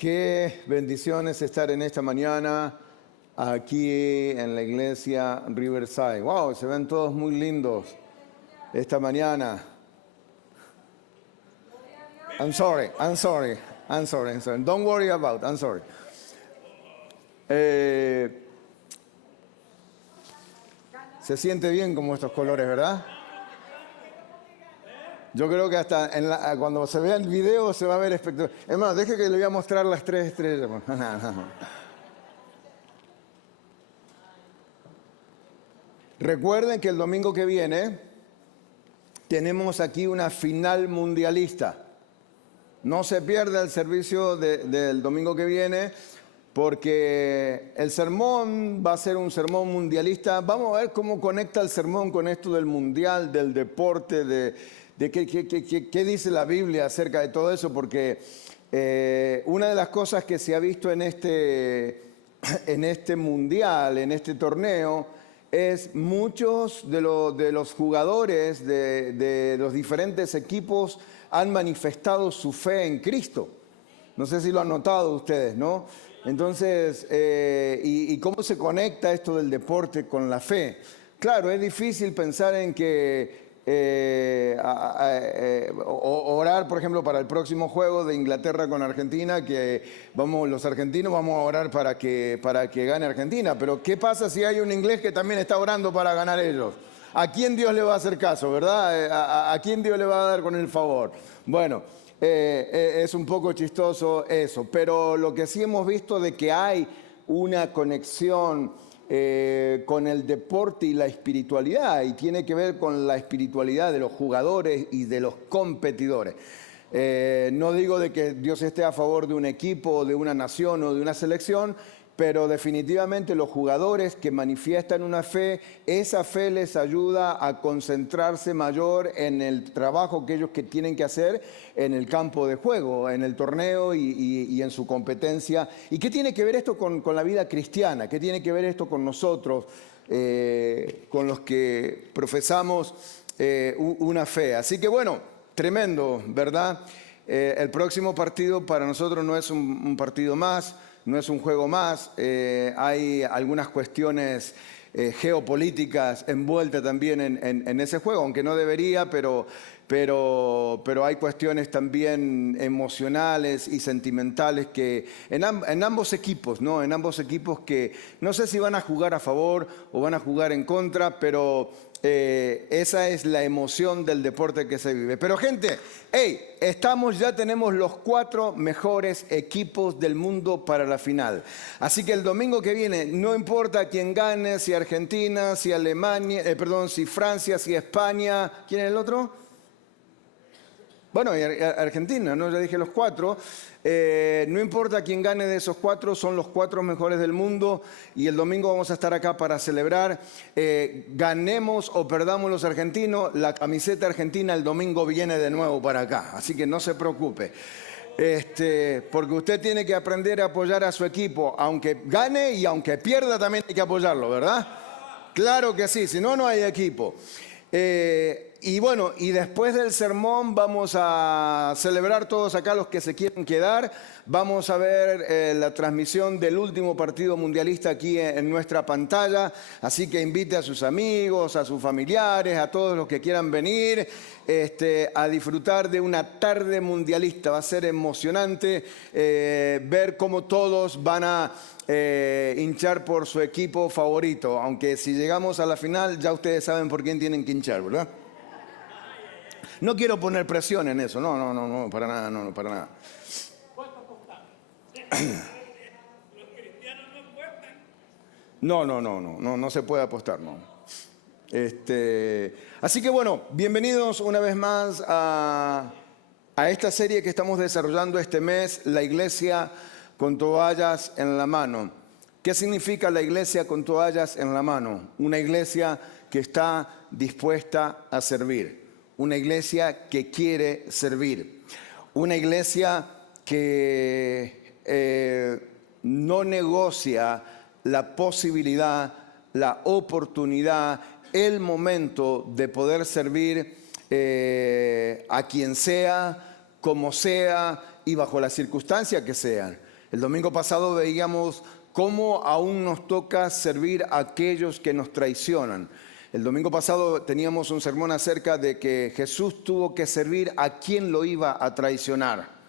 Qué bendiciones estar en esta mañana aquí en la iglesia Riverside. Wow, se ven todos muy lindos esta mañana. I'm sorry. Don't worry about, I'm sorry. Se siente bien como estos colores, ¿verdad? Yo creo que hasta cuando se vea el video se va a ver espectacular. Hermano, deje que le voy a mostrar las 3 estrellas. Recuerden que el domingo que viene tenemos aquí una final mundialista. No se pierda el servicio del domingo que viene, porque el sermón va a ser un sermón mundialista. Vamos a ver cómo conecta el sermón con esto del mundial, del deporte, de qué dice la Biblia acerca de todo eso, porque una de las cosas que se ha visto en este mundial, en este torneo, es muchos de los jugadores de los diferentes equipos han manifestado su fe en Cristo. No sé si lo han notado ustedes, ¿no? Entonces, ¿y cómo se conecta esto del deporte con la fe? Claro, es difícil pensar en que orar, por ejemplo, para el próximo juego de Inglaterra con Argentina, que los argentinos vamos a orar para que gane Argentina. Pero ¿qué pasa si hay un inglés que también está orando para ganar ellos? ¿A quién Dios le va a hacer caso, verdad? ¿A quién Dios le va a dar con el favor? Bueno, es un poco chistoso eso, pero lo que sí hemos visto de que hay una conexión con el deporte y la espiritualidad, y tiene que ver con la espiritualidad de los jugadores y de los competidores. No digo de que Dios esté a favor de un equipo, de una nación o de una selección, pero definitivamente los jugadores que manifiestan una fe, esa fe les ayuda a concentrarse mayor en el trabajo que ellos tienen que hacer en el campo de juego, en el torneo y en su competencia. ¿Y qué tiene que ver esto con la vida cristiana? ¿Qué tiene que ver esto con nosotros, con los que profesamos una fe? Así que bueno, tremendo, ¿verdad? El próximo partido para nosotros no es un partido más, no es un juego más. Hay algunas cuestiones geopolíticas envueltas también en ese juego, aunque no debería, pero hay cuestiones también emocionales y sentimentales que en ambos equipos, ¿no? En ambos equipos que no sé si van a jugar a favor o van a jugar en contra, pero esa es la emoción del deporte que se vive. Pero gente, ya tenemos los 4 mejores equipos del mundo para la final. Así que el domingo que viene, no importa quién gane, si Argentina, si Alemania, si Francia, si España, ¿quién es el otro? Bueno, y Argentina, ¿no? Ya dije los 4. No importa quién gane de esos 4, son los 4 mejores del mundo. Y el domingo vamos a estar acá para celebrar. Ganemos o perdamos los argentinos, la camiseta argentina el domingo viene de nuevo para acá. Así que no se preocupe. Porque usted tiene que aprender a apoyar a su equipo. Aunque gane y aunque pierda también hay que apoyarlo, ¿verdad? Claro que sí, si no, no hay equipo. Y bueno, y después del sermón vamos a celebrar todos acá los que se quieren quedar. Vamos a ver la transmisión del último partido mundialista aquí en nuestra pantalla. Así que invite a sus amigos, a sus familiares, a todos los que quieran venir a disfrutar de una tarde mundialista. Va a ser emocionante ver cómo todos van a hinchar por su equipo favorito. Aunque si llegamos a la final ya ustedes saben por quién tienen que hinchar, ¿verdad? No quiero poner presión en eso, no, para nada, no, para nada. ¿Cuánto apostar? ¿Los cristianos no apuestan? No se puede apostar, no. Así que bueno, bienvenidos una vez más a esta serie que estamos desarrollando este mes, la iglesia con toallas en la mano. ¿Qué significa la iglesia con toallas en la mano? Una iglesia que está dispuesta a servir. Una iglesia que quiere servir. Una iglesia que no negocia la posibilidad, la oportunidad, el momento de poder servir a quien sea, como sea y bajo las circunstancias que sean. El domingo pasado veíamos cómo aún nos toca servir a aquellos que nos traicionan. El domingo pasado teníamos un sermón acerca de que Jesús tuvo que servir a quien lo iba a traicionar.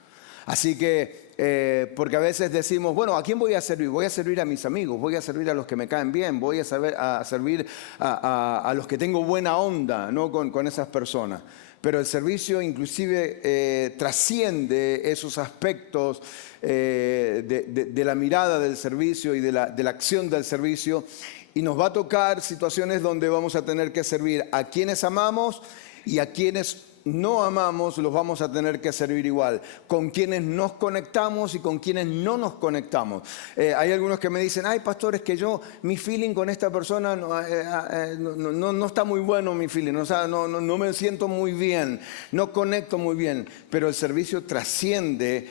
Así que, porque a veces decimos, bueno, ¿a quién voy a servir? Voy a servir a mis amigos, voy a servir a los que me caen bien, voy a servir a los que tengo buena onda, ¿no? con esas personas. Pero el servicio inclusive trasciende esos aspectos de la mirada del servicio y de la acción del servicio, y nos va a tocar situaciones donde vamos a tener que servir a quienes amamos y a quienes no amamos, los vamos a tener que servir igual, con quienes nos conectamos y con quienes no nos conectamos. Hay algunos que me dicen, ay pastor, es que mi feeling con esta persona no está muy bueno, mi feeling, o sea, no me siento muy bien, no conecto muy bien, pero el servicio trasciende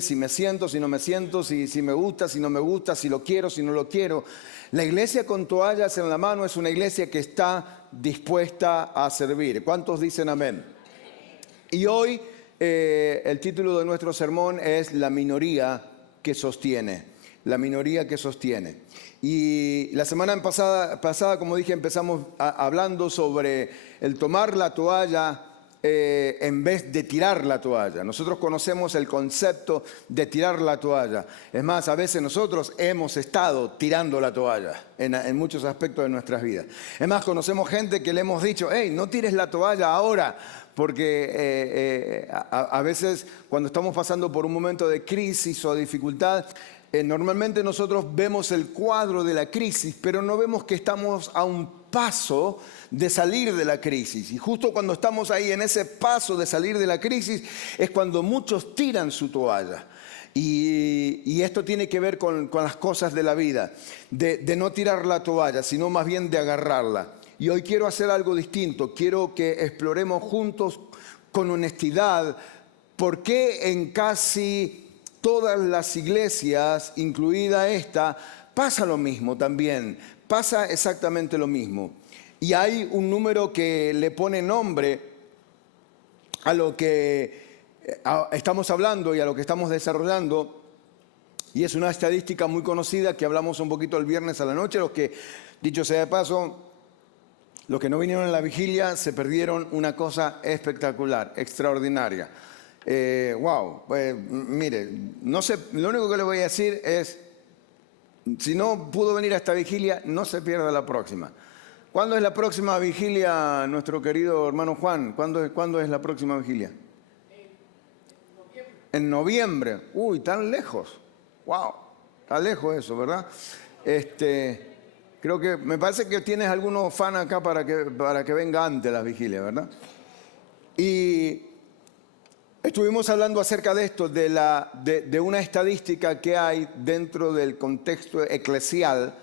si me siento, si no me siento, si me gusta, si no me gusta, si lo quiero, si no lo quiero. La iglesia con toallas en la mano es una iglesia que está dispuesta a servir. ¿Cuántos dicen amén? Y hoy el título de nuestro sermón es La minoría que sostiene. La minoría que sostiene. Y la semana pasada, como dije, empezamos hablando sobre el tomar la toalla en vez de tirar la toalla. Nosotros conocemos el concepto de tirar la toalla. Es más, a veces nosotros hemos estado tirando la toalla en muchos aspectos de nuestras vidas. Es más, conocemos gente que le hemos dicho, hey, no tires la toalla ahora, porque a veces cuando estamos pasando por un momento de crisis o dificultad, normalmente nosotros vemos el cuadro de la crisis, pero no vemos que estamos a un paso de salir de la crisis. Y justo cuando estamos ahí en ese paso de salir de la crisis es cuando muchos tiran su toalla. Y esto tiene que ver con las cosas de la vida, de no tirar la toalla, sino más bien de agarrarla. Y hoy quiero hacer algo distinto, quiero que exploremos juntos con honestidad por qué en casi todas las iglesias, incluida esta, pasa lo mismo también, pasa exactamente lo mismo. Y hay un número que le pone nombre a lo que estamos hablando y a lo que estamos desarrollando, y es una estadística muy conocida que hablamos un poquito el viernes a la noche. Los que, dicho sea de paso, los que no vinieron a la vigilia se perdieron una cosa espectacular, extraordinaria. Wow, mire, no sé, lo único que le voy a decir es, si no pudo venir a esta vigilia, no se pierda la próxima. ¿Cuándo es la próxima vigilia, nuestro querido hermano Juan? ¿Cuándo es la próxima vigilia? En noviembre. Uy, tan lejos. Wow, está lejos eso, ¿verdad? Creo que, me parece que tienes algunos fans acá para que venga antes la vigilia, ¿verdad? Y estuvimos hablando acerca de esto, de una estadística que hay dentro del contexto eclesial,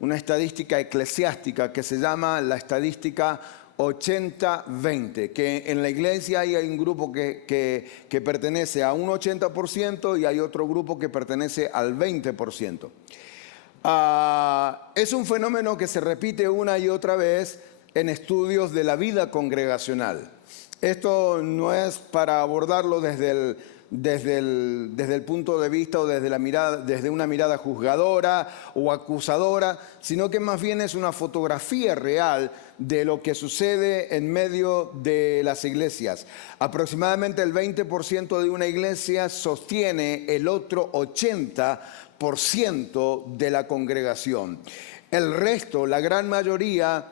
una estadística eclesiástica que se llama la estadística 80-20, que en la iglesia hay un grupo que pertenece a un 80% y hay otro grupo que pertenece al 20%. Es un fenómeno que se repite una y otra vez en estudios de la vida congregacional. Esto no es para abordarlo desde el punto de vista o desde una mirada juzgadora o acusadora, sino que más bien es una fotografía real de lo que sucede en medio de las iglesias. Aproximadamente el 20% de una iglesia sostiene el otro 80% de la congregación. El resto, la gran mayoría,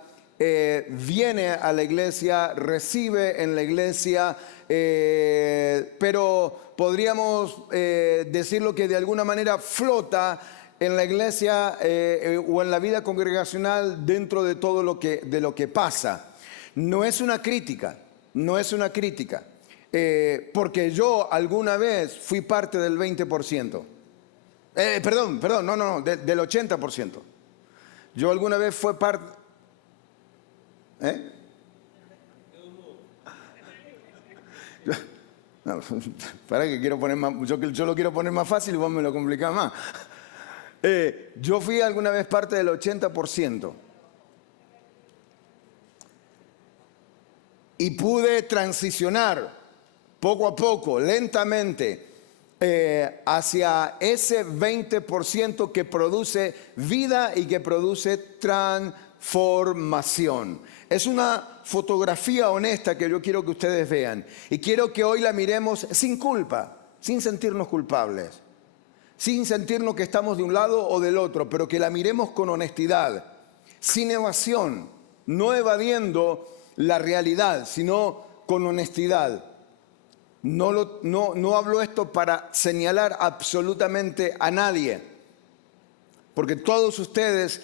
viene a la iglesia, recibe en la iglesia, pero podríamos decirlo que de alguna manera flota en la iglesia o en la vida congregacional dentro de todo lo que pasa. No es una crítica, porque yo alguna vez fui parte del 20%. Del 80%. Yo alguna vez fui parte... No, para que quiero poner más, yo lo quiero poner más fácil y vos me lo complicás más. Yo fui alguna vez parte del 80% y pude transicionar poco a poco, lentamente, hacia ese 20% que produce vida y que produce transformación. Es una fotografía honesta que yo quiero que ustedes vean. Y quiero que hoy la miremos sin culpa, sin sentirnos culpables, sin sentirnos que estamos de un lado o del otro, pero que la miremos con honestidad, sin evasión, no evadiendo la realidad, sino con honestidad. No hablo esto para señalar absolutamente a nadie, porque todos ustedes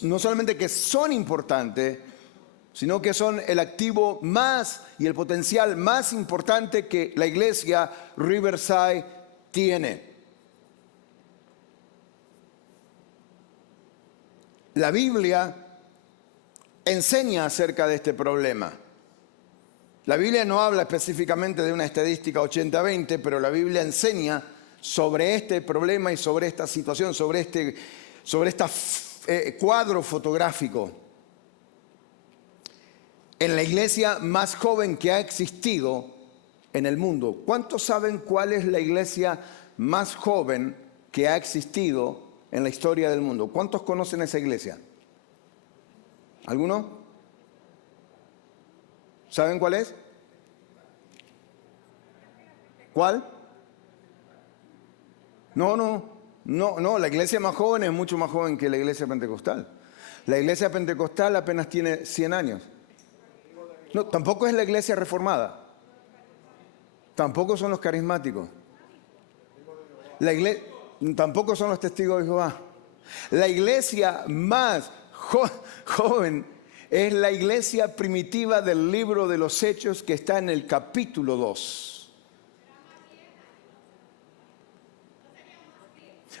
no solamente que son importantes, sino que son el activo más y el potencial más importante que la iglesia Riverside tiene. La Biblia enseña acerca de este problema. La Biblia no habla específicamente de una estadística 80-20, pero la Biblia enseña sobre este problema y sobre esta situación, sobre este cuadro fotográfico. En la iglesia más joven que ha existido en el mundo. ¿Cuántos saben cuál es la iglesia más joven que ha existido en la historia del mundo? ¿Cuántos conocen esa iglesia? ¿Alguno? ¿Saben cuál es? ¿Cuál? No, la iglesia más joven es mucho más joven que la iglesia pentecostal. La iglesia pentecostal apenas tiene 100 años. No, tampoco es la iglesia reformada. Tampoco son los carismáticos. Tampoco son los testigos de Jehová. La iglesia más joven es la iglesia primitiva del libro de los Hechos que está en el capítulo 2.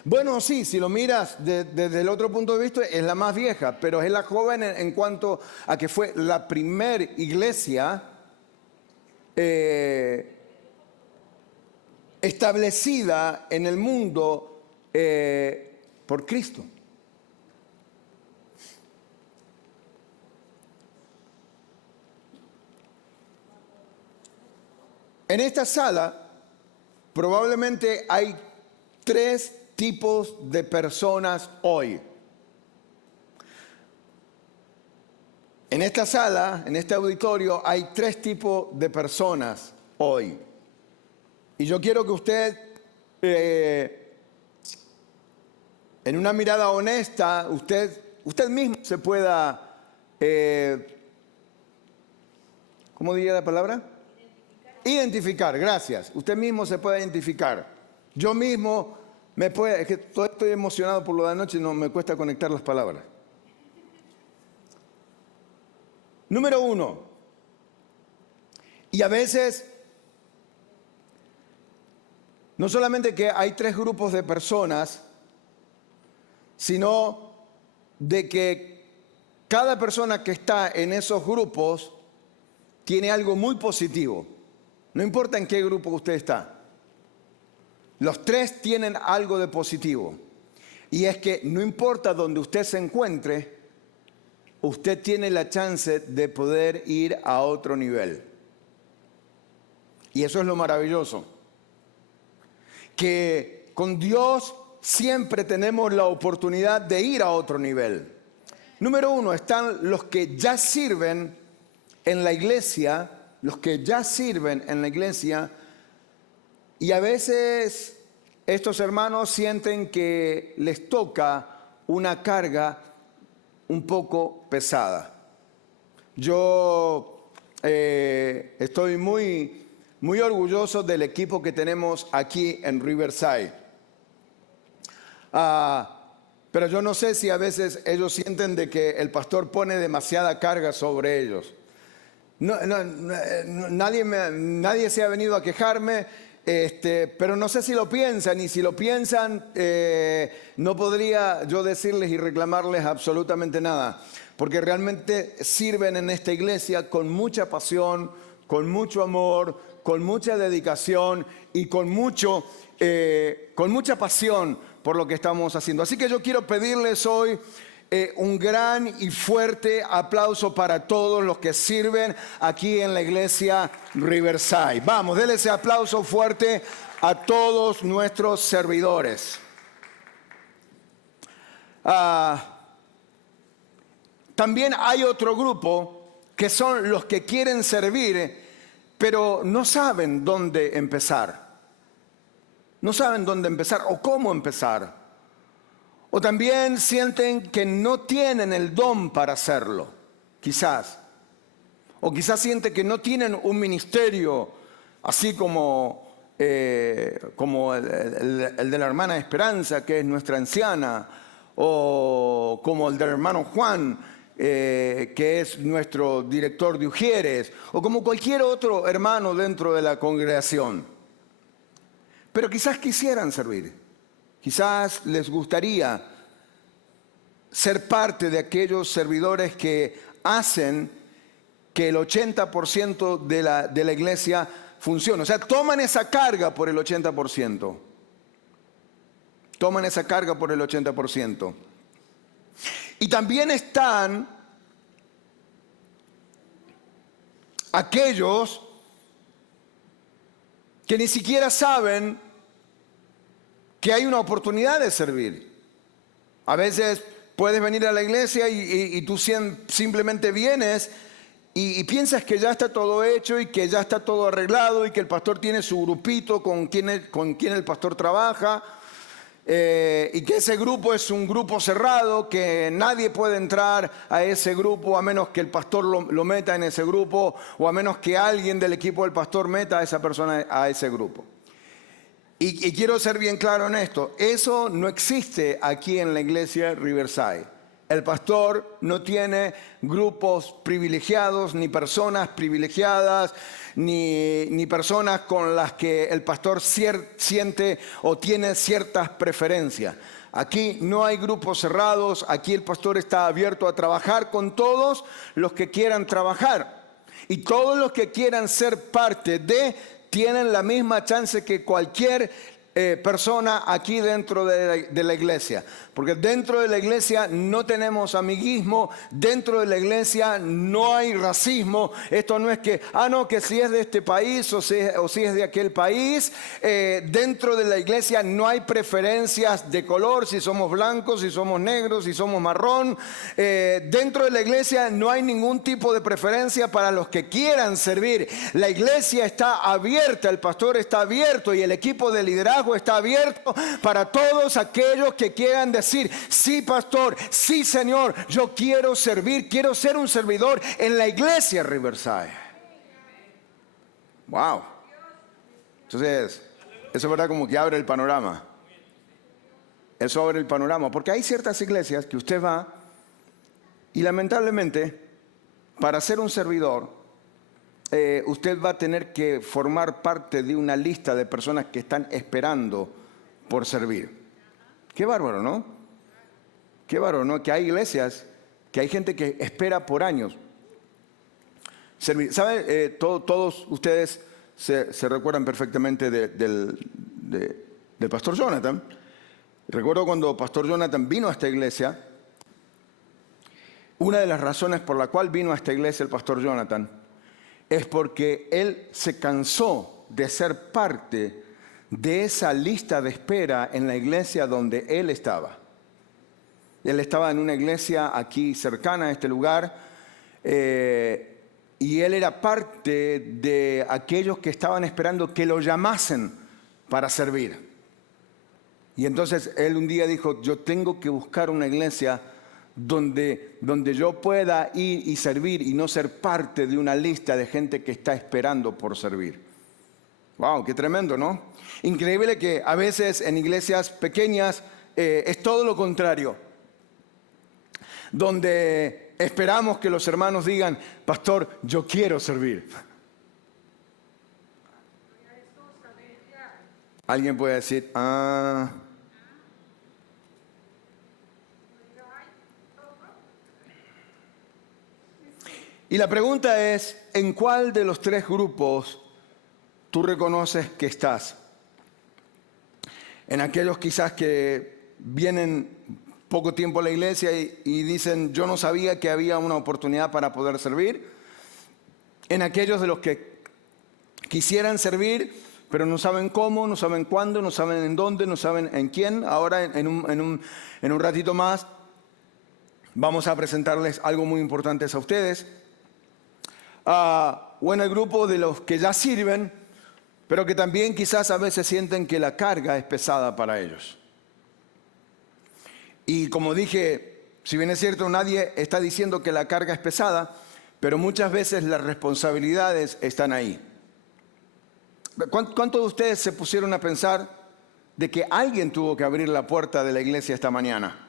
Bueno, sí, si lo miras desde el otro punto de vista, es la más vieja, pero es la joven en cuanto a que fue la primer iglesia establecida en el mundo por Cristo. En esta sala probablemente hay 3 tipos de personas hoy. En esta sala, en este auditorio, hay 3 tipos de personas hoy. Y yo quiero que usted, en una mirada honesta, usted mismo se pueda, ¿cómo diría la palabra? Identificar, gracias. Usted mismo se puede identificar. Yo mismo es que estoy emocionado por lo de anoche y no me cuesta conectar las palabras. Número 1. Y a veces, no solamente que hay 3 grupos de personas, sino de que cada persona que está en esos grupos tiene algo muy positivo. No importa en qué grupo usted está. Los 3 tienen algo de positivo. Y es que no importa dónde usted se encuentre, usted tiene la chance de poder ir a otro nivel. Y eso es lo maravilloso. Que con Dios siempre tenemos la oportunidad de ir a otro nivel. Número 1, están los que ya sirven en la iglesia, y a veces estos hermanos sienten que les toca una carga un poco pesada. Yo estoy muy orgulloso del equipo que tenemos aquí en Riverside. Pero yo no sé si a veces ellos sienten de que el pastor pone demasiada carga sobre ellos. Nadie se ha venido a quejarme, pero no sé si lo piensan, y si lo piensan, no podría yo decirles y reclamarles absolutamente nada, porque realmente sirven en esta iglesia con mucha pasión, con mucho amor, con mucha dedicación y con mucha pasión por lo que estamos haciendo. Así que yo quiero pedirles hoy un gran y fuerte aplauso para todos los que sirven aquí en la iglesia Riverside. Vamos, denle ese aplauso fuerte a todos nuestros servidores. También hay otro grupo que son los que quieren servir, pero no saben dónde empezar. No saben dónde empezar o cómo empezar. O también sienten que no tienen el don para hacerlo, quizás. O quizás sienten que no tienen un ministerio así como el de la hermana Esperanza, que es nuestra anciana, o como el del hermano Juan, que es nuestro director de Ujieres, o como cualquier otro hermano dentro de la congregación. Pero quizás quisieran servir, quizás les gustaría ser parte de aquellos servidores que hacen que el 80% de la iglesia funcione. O sea, toman esa carga por el 80%. Toman esa carga por el 80%. Y también están aquellos que ni siquiera saben que hay una oportunidad de servir. A veces puedes venir a la iglesia y tú simplemente vienes y piensas que ya está todo hecho y que ya está todo arreglado y que el pastor tiene su grupito con quien el pastor trabaja. Y que ese grupo es un grupo cerrado, que nadie puede entrar a ese grupo a menos que el pastor lo meta en ese grupo, o a menos que alguien del equipo del pastor meta a esa persona a ese grupo. Y quiero ser bien claro en esto, eso no existe aquí en la iglesia Riverside. El pastor no tiene grupos privilegiados, ni personas privilegiadas, ni personas con las que el pastor siente o tiene ciertas preferencias. Aquí no hay grupos cerrados, aquí el pastor está abierto a trabajar con todos los que quieran trabajar. Y todos los que quieran ser parte tienen la misma chance que cualquier persona aquí dentro de la iglesia. Porque dentro de la iglesia no tenemos amiguismo, dentro de la iglesia no hay racismo. Esto no es que, no, que si es de este país o si es de aquel país. Dentro de la iglesia no hay preferencias de color, si somos blancos, si somos negros, si somos marrón. Dentro de la iglesia no hay ningún tipo de preferencia para los que quieran servir. La iglesia está abierta, el pastor está abierto y el equipo de liderazgo está abierto para todos aquellos que quieran decir, sí pastor, sí Señor, yo quiero servir, quiero ser un servidor en la iglesia Riverside. Wow. Entonces, eso es verdad, como que abre el panorama. Eso abre el panorama, porque hay ciertas iglesias que usted va y lamentablemente para ser un servidor usted va a tener que formar parte de una lista de personas que están esperando por servir. Qué bárbaro, ¿no? Qué bárbaro, ¿no? Que hay iglesias, que hay gente que espera por años servir. ¿Saben? Todos ustedes se recuerdan perfectamente del pastor Jonathan. Recuerdo cuando pastor Jonathan vino a esta iglesia. Una de las razones por la cual vino a esta iglesia el pastor Jonathan es porque él se cansó de ser parte de esa lista de espera en la iglesia donde él estaba. Él estaba en una iglesia aquí cercana a este lugar y él era parte de aquellos que estaban esperando que lo llamasen para servir. Y entonces él un día dijo, yo tengo que buscar una iglesia donde yo pueda ir y servir y no ser parte de una lista de gente que está esperando por servir. Wow, qué tremendo, ¿no? Increíble que a veces en iglesias pequeñas es todo lo contrario. Donde esperamos que los hermanos digan, pastor, yo quiero servir. Alguien puede decir, Y la pregunta es, ¿en cuál de los tres grupos tú reconoces que estás? En aquellos quizás que vienen poco tiempo a la iglesia y dicen, yo no sabía que había una oportunidad para poder servir. En aquellos de los que quisieran servir, pero no saben cómo, no saben cuándo, no saben en dónde, no saben en quién. Ahora en un ratito más vamos a presentarles algo muy importante a ustedes. O en el grupo de los que ya sirven, pero que también quizás a veces sienten que la carga es pesada para ellos. Y como dije, si bien es cierto, nadie está diciendo que la carga es pesada, pero muchas veces las responsabilidades están ahí. ¿Cuántos de ustedes se pusieron a pensar de que alguien tuvo que abrir la puerta de la iglesia esta mañana?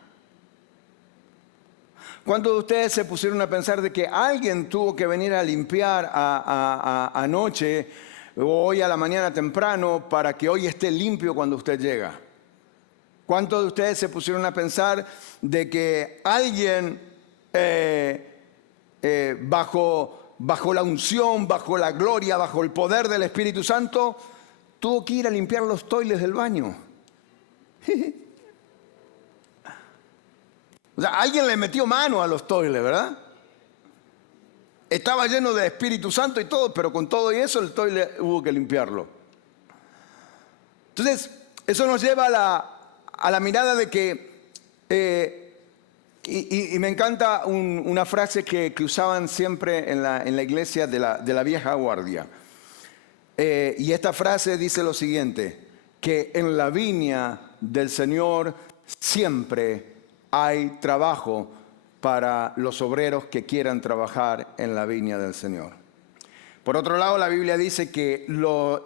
¿Cuántos de ustedes se pusieron a pensar de que alguien tuvo que venir a limpiar anoche o hoy a la mañana temprano para que hoy esté limpio cuando usted llega? ¿Cuántos de ustedes se pusieron a pensar de que alguien bajo la unción, bajo la gloria, bajo el poder del Espíritu Santo, tuvo que ir a limpiar los toiles del baño? O sea, alguien le metió mano a los toiles, ¿verdad? Estaba lleno de Espíritu Santo y todo, pero con todo y eso el toile hubo que limpiarlo. Entonces, eso nos lleva a la mirada de que... Y me encanta una frase que usaban siempre en la iglesia de la vieja guardia. Y esta frase dice lo siguiente, que en la viña del Señor siempre hay trabajo para los obreros que quieran trabajar en la viña del Señor. Por otro lado, la Biblia dice que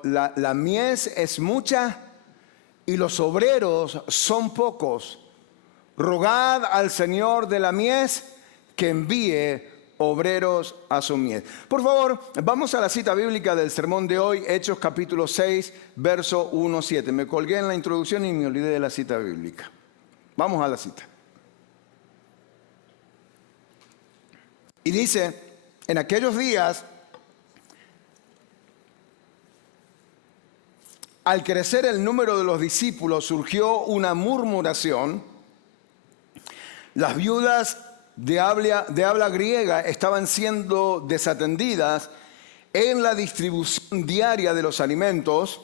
la mies es mucha y los obreros son pocos. Rogad al Señor de la mies que envíe obreros a su mies. Por favor, vamos a la cita bíblica del sermón de hoy, Hechos capítulo 6, verso 1-7. Me colgué en la introducción y me olvidé de la cita bíblica. Vamos a la cita. Y dice, en aquellos días, al crecer el número de los discípulos, surgió una murmuración. Las viudas de habla griega estaban siendo desatendidas en la distribución diaria de los alimentos.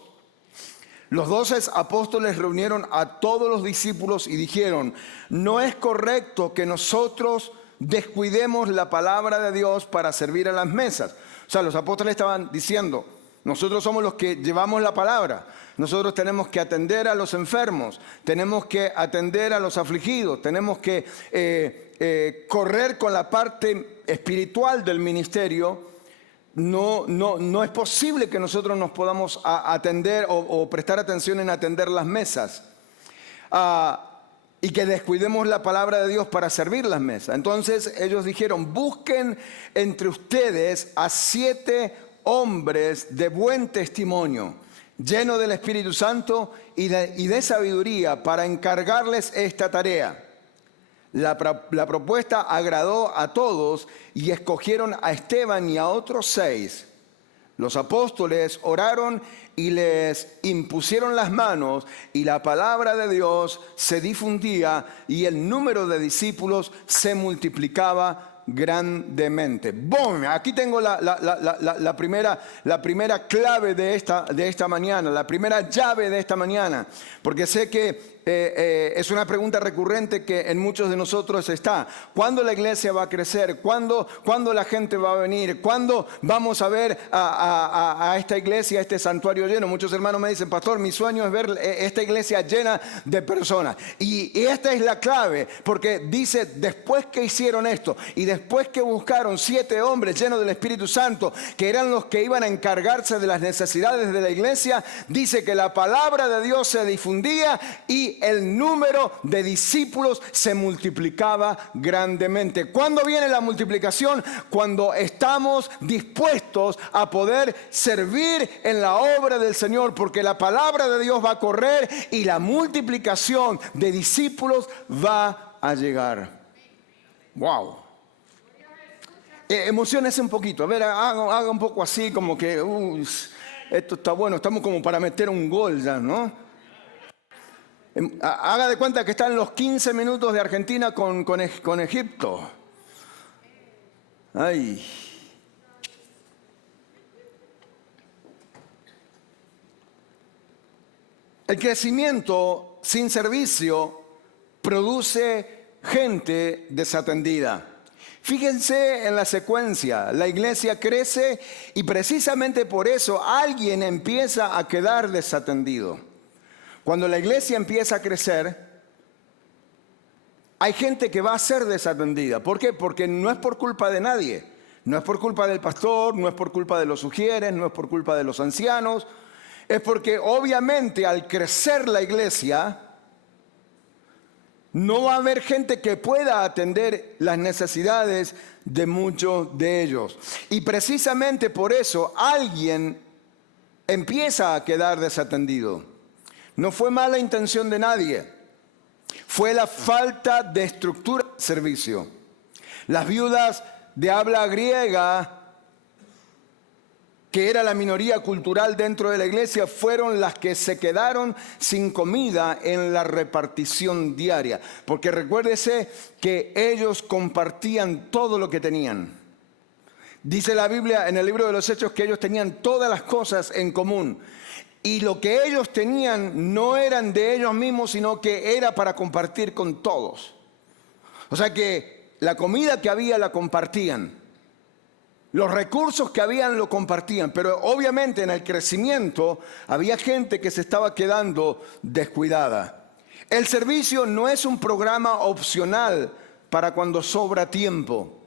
Los 12 apóstoles reunieron a todos los discípulos y dijeron, no es correcto que nosotros descuidemos la palabra de Dios para servir a las mesas. O sea, los apóstoles estaban diciendo, nosotros somos los que llevamos la palabra. Nosotros tenemos que atender a los enfermos, tenemos que atender a los afligidos, tenemos que correr con la parte espiritual del ministerio. No es posible que nosotros nos podamos atender o prestar atención en atender las mesas. Y que descuidemos la palabra de Dios para servir las mesas. Entonces ellos dijeron, busquen entre ustedes a 7 hombres de buen testimonio, llenos del Espíritu Santo y de sabiduría para encargarles esta tarea. La propuesta agradó a todos y escogieron a Esteban y a otros 6. Los apóstoles oraron y les impusieron las manos y la palabra de Dios se difundía y el número de discípulos se multiplicaba grandemente. ¡Bum! Aquí tengo la primera clave de esta mañana, la primera llave de esta mañana, porque sé que es una pregunta recurrente que en muchos de nosotros está. ¿Cuándo la iglesia va a crecer? ¿Cuándo la gente va a venir? ¿Cuándo vamos a ver a esta iglesia, a este santuario lleno? Muchos hermanos me dicen, pastor, mi sueño es ver esta iglesia llena de personas. Y esta es la clave, porque dice, después que hicieron esto y después que buscaron 7 hombres llenos del Espíritu Santo, que eran los que iban a encargarse de las necesidades de la iglesia, dice que la palabra de Dios se difundía y el número de discípulos se multiplicaba grandemente. ¿Cuándo viene la multiplicación? Cuando estamos dispuestos a poder servir en la obra del Señor, porque la palabra de Dios va a correr y la multiplicación de discípulos va a llegar. ¡Wow! Emociones un poquito. A ver, haga un poco así como que esto está bueno. Estamos como para meter un gol ya, ¿no? Haga de cuenta que están los 15 minutos de Argentina con Egipto. Ay. El crecimiento sin servicio produce gente desatendida. Fíjense en la secuencia, la iglesia crece y precisamente por eso alguien empieza a quedar desatendido. Cuando la iglesia empieza a crecer, hay gente que va a ser desatendida. ¿Por qué? Porque no es por culpa de nadie. No es por culpa del pastor, no es por culpa de los sugieres, no es por culpa de los ancianos. Es porque obviamente al crecer la iglesia, no va a haber gente que pueda atender las necesidades de muchos de ellos. Y precisamente por eso alguien empieza a quedar desatendido. No fue mala intención de nadie. Fue la falta de estructura de servicio. Las viudas de habla griega, que era la minoría cultural dentro de la iglesia, fueron las que se quedaron sin comida en la repartición diaria. Porque recuérdese que ellos compartían todo lo que tenían. Dice la Biblia en el libro de los Hechos que ellos tenían todas las cosas en común. Y lo que ellos tenían no eran de ellos mismos, sino que era para compartir con todos. O sea que la comida que había la compartían. Los recursos que habían lo compartían, pero obviamente en el crecimiento había gente que se estaba quedando descuidada. El servicio no es un programa opcional para cuando sobra tiempo.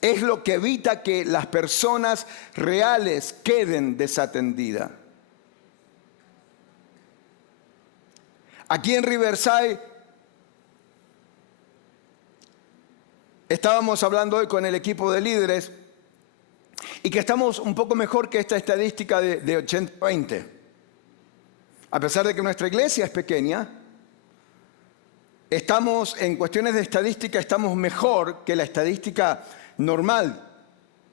Es lo que evita que las personas reales queden desatendidas. Aquí en Riverside estábamos hablando hoy con el equipo de líderes y que estamos un poco mejor que esta estadística de 80-20. A pesar de que nuestra iglesia es pequeña, estamos en cuestiones de estadística, estamos mejor que la estadística normal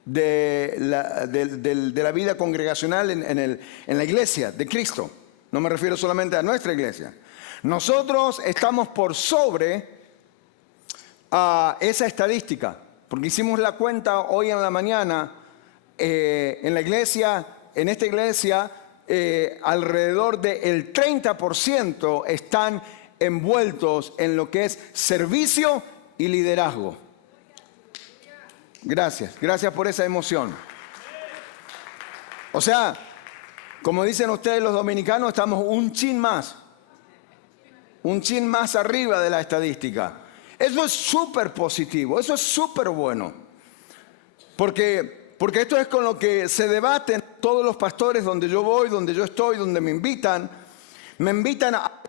de la vida congregacional en la iglesia de Cristo. No me refiero solamente a nuestra iglesia. Nosotros estamos por sobre a esa estadística, porque hicimos la cuenta hoy en la mañana en la iglesia, en esta iglesia, alrededor del 30% están envueltos en lo que es servicio y liderazgo. Gracias por esa emoción. O sea, como dicen ustedes los dominicanos, estamos un chin más arriba de la estadística. Eso es súper positivo, eso es súper bueno. Porque esto es con lo que se debaten todos los pastores donde yo voy, donde yo estoy, donde me invitan a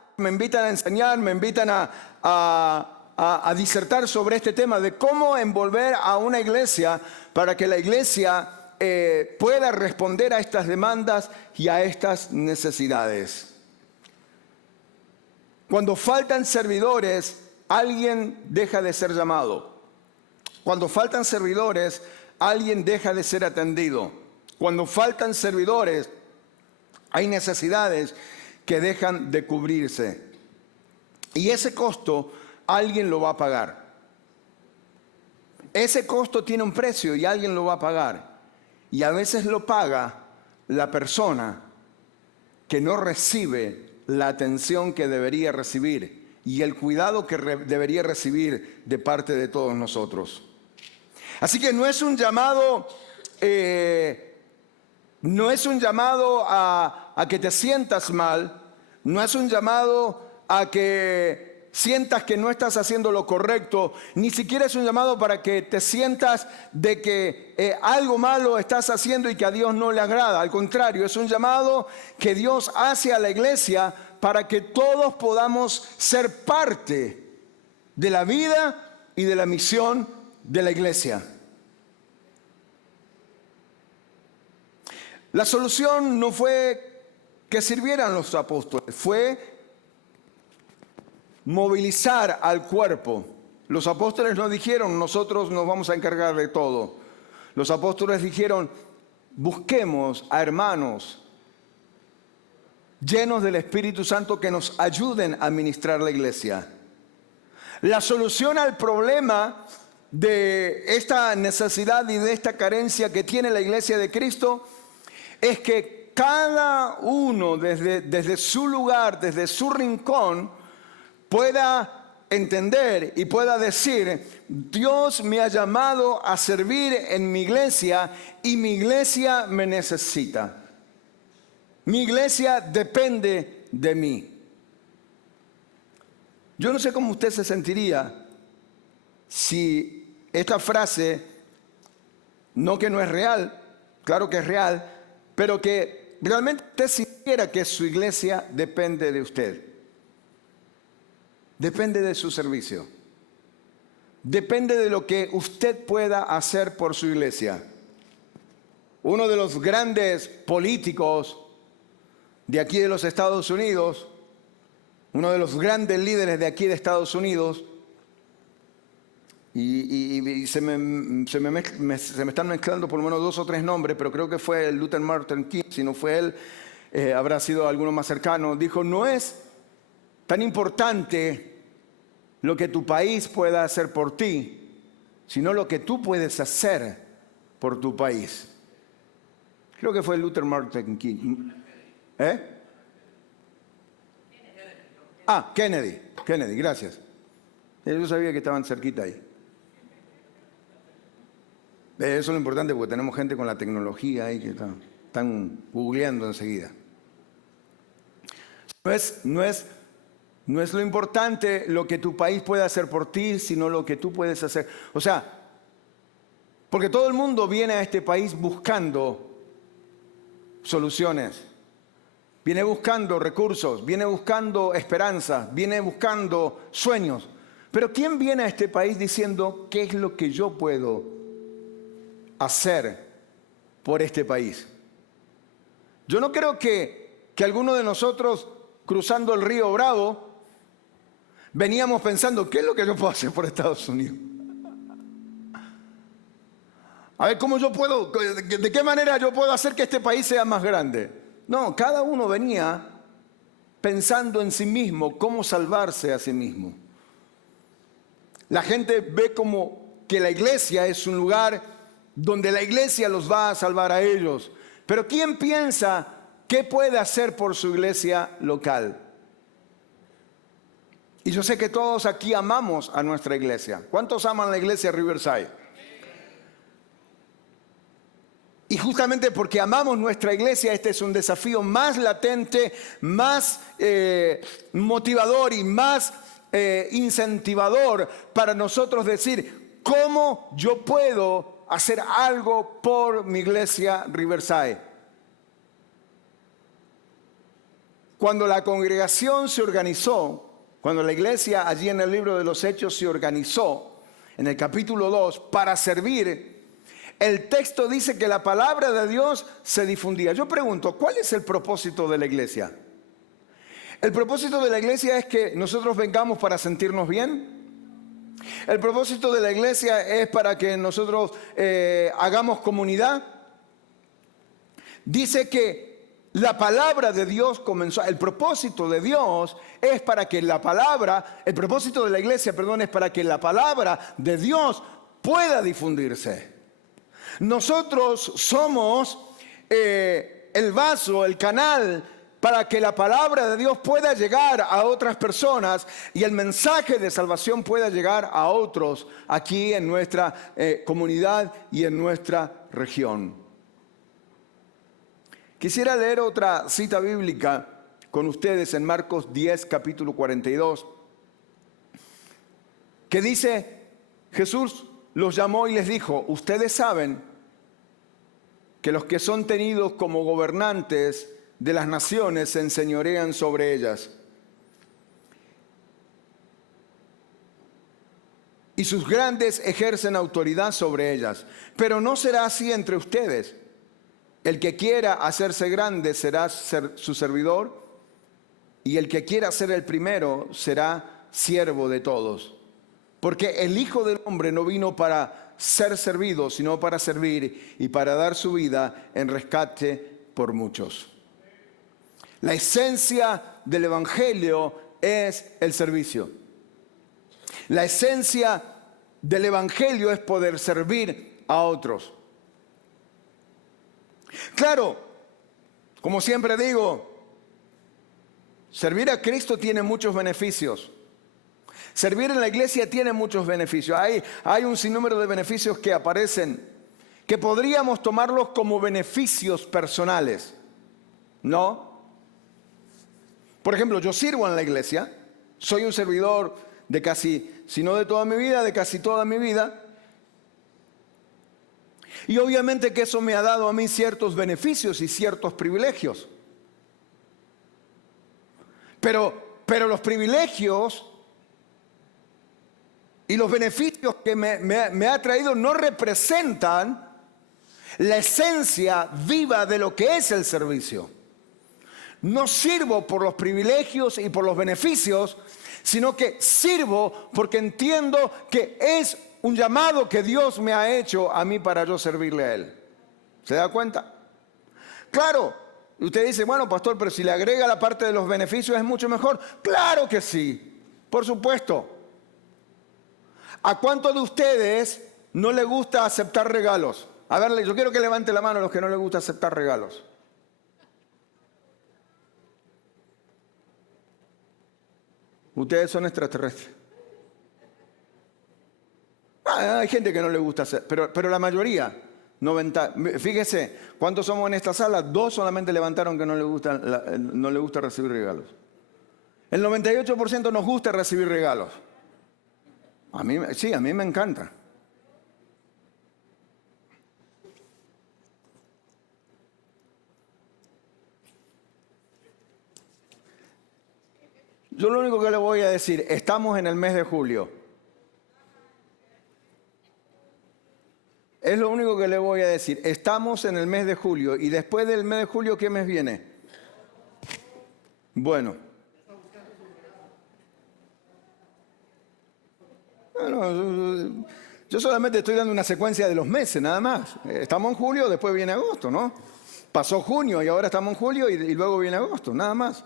enseñar, me invitan a disertar sobre este tema de cómo envolver a una iglesia para que la iglesia pueda responder a estas demandas y a estas necesidades. Cuando faltan servidores, alguien deja de ser llamado. Cuando faltan servidores, alguien deja de ser atendido. Cuando faltan servidores, hay necesidades que dejan de cubrirse. Y ese costo, alguien lo va a pagar. Ese costo tiene un precio y alguien lo va a pagar. Y a veces lo paga la persona que no recibe la atención que debería recibir y el cuidado que debería recibir de parte de todos nosotros. Así que no es un llamado a que te sientas mal, no es un llamado a que sientas que no estás haciendo lo correcto, ni siquiera es un llamado para que te sientas de que algo malo estás haciendo y que a Dios no le agrada. Al contrario, es un llamado que Dios hace a la iglesia para que todos podamos ser parte de la vida y de la misión de la iglesia. La solución no fue que sirvieran los apóstoles, fue movilizar al cuerpo. Los apóstoles no dijeron, nosotros nos vamos a encargar de todo. Los apóstoles dijeron, busquemos a hermanos llenos del Espíritu Santo que nos ayuden a administrar la iglesia. La solución al problema de esta necesidad y de esta carencia que tiene la iglesia de Cristo es que cada uno desde su lugar, desde su rincón, pueda entender y pueda decir: Dios me ha llamado a servir en mi iglesia y mi iglesia me necesita. Mi iglesia depende de mí. Yo no sé cómo usted se sentiría si esta frase, no que no es real, claro que es real, pero que realmente usted sintiera que su iglesia depende de usted. Depende de su servicio. Depende de lo que usted pueda hacer por su iglesia. Uno de los grandes políticos de aquí de los Estados Unidos, uno de los grandes líderes de aquí de Estados Unidos, y se me están mezclando por lo menos 2 o 3 nombres, pero creo que fue Luther Martin King. Si no fue él, habrá sido alguno más cercano. Dijo: no es tan importante lo que tu país pueda hacer por ti, sino lo que tú puedes hacer por tu país. Creo que fue Luther Martin King. Kennedy, gracias. Yo sabía que estaban cerquita ahí. Eso es lo importante, porque tenemos gente con la tecnología ahí que están googleando enseguida. No es lo importante lo que tu país puede hacer por ti, sino lo que tú puedes hacer. O sea, porque todo el mundo viene a este país buscando soluciones, viene buscando recursos, viene buscando esperanza, viene buscando sueños. Pero ¿quién viene a este país diciendo qué es lo que yo puedo hacer por este país? Yo no creo que alguno de nosotros, cruzando el río Bravo, veníamos pensando: ¿qué es lo que yo puedo hacer por Estados Unidos? A ver, ¿cómo yo puedo, de qué manera yo puedo hacer que este país sea más grande? No, cada uno venía pensando en sí mismo, cómo salvarse a sí mismo. La gente ve como que la iglesia es un lugar donde la iglesia los va a salvar a ellos. Pero ¿quién piensa qué puede hacer por su iglesia local? Y yo sé que todos aquí amamos a nuestra iglesia. ¿Cuántos aman la iglesia Riverside? Y justamente porque amamos nuestra iglesia, este es un desafío más latente, más motivador y más incentivador para nosotros decir: ¿cómo yo puedo hacer algo por mi iglesia Riverside? Cuando la congregación se organizó, cuando la iglesia allí en el libro de los Hechos se organizó, en el capítulo 2, para servir, el texto dice que la palabra de Dios se difundía. Yo pregunto, ¿cuál es el propósito de la iglesia? ¿El propósito de la iglesia es que nosotros vengamos para sentirnos bien? ¿El propósito de la iglesia es para que nosotros hagamos comunidad? Dice que la palabra de Dios comenzó. El propósito de Dios es para que el propósito de la iglesia, perdón, es para que la palabra de Dios pueda difundirse. Nosotros somos el vaso, el canal, para que la palabra de Dios pueda llegar a otras personas y el mensaje de salvación pueda llegar a otros aquí en nuestra comunidad y en nuestra región. Quisiera leer otra cita bíblica con ustedes en Marcos 10, capítulo 42, que dice: Jesús los llamó y les dijo: ustedes saben que los que son tenidos como gobernantes de las naciones se enseñorean sobre ellas, y sus grandes ejercen autoridad sobre ellas. Pero no será así entre ustedes. El que quiera hacerse grande será su servidor, y el que quiera ser el primero será siervo de todos. Porque el Hijo del Hombre no vino para ser servido, sino para servir y para dar su vida en rescate por muchos. La esencia del Evangelio es el servicio. La esencia del Evangelio es poder servir a otros. Claro, como siempre digo, servir a Cristo tiene muchos beneficios. Servir en la iglesia tiene muchos beneficios. Hay un sinnúmero de beneficios que aparecen, que podríamos tomarlos como beneficios personales, ¿no? Por ejemplo, yo sirvo en la iglesia, soy un servidor de casi, si no de toda mi vida, de casi toda mi vida. Y obviamente que eso me ha dado a mí ciertos beneficios y ciertos privilegios. Pero los privilegios y los beneficios que me ha traído no representan la esencia viva de lo que es el servicio. No sirvo por los privilegios y por los beneficios, sino que sirvo porque entiendo que es un llamado que Dios me ha hecho a mí para yo servirle a Él. ¿Se da cuenta? Claro, usted dice, bueno, pastor, pero si le agrega la parte de los beneficios es mucho mejor. Claro que sí, por supuesto. ¿A cuántos de ustedes no les gusta aceptar regalos? A ver, yo quiero que levante la mano a los que no les gusta aceptar regalos. Ustedes son extraterrestres. Hay gente que no le gusta hacer, pero la mayoría, 90, fíjese, ¿cuántos somos en esta sala? 2 solamente levantaron que no le gusta recibir regalos. El 98% nos gusta recibir regalos. A mí me encanta. Yo lo único que le voy a decir, estamos en el mes de julio. Es lo único que le voy a decir. Estamos en el mes de julio. Y después del mes de julio, ¿qué mes viene? Bueno. Yo solamente estoy dando una secuencia de los meses, nada más. Estamos en julio, después viene agosto, ¿no? Pasó junio y ahora estamos en julio y luego viene agosto, nada más.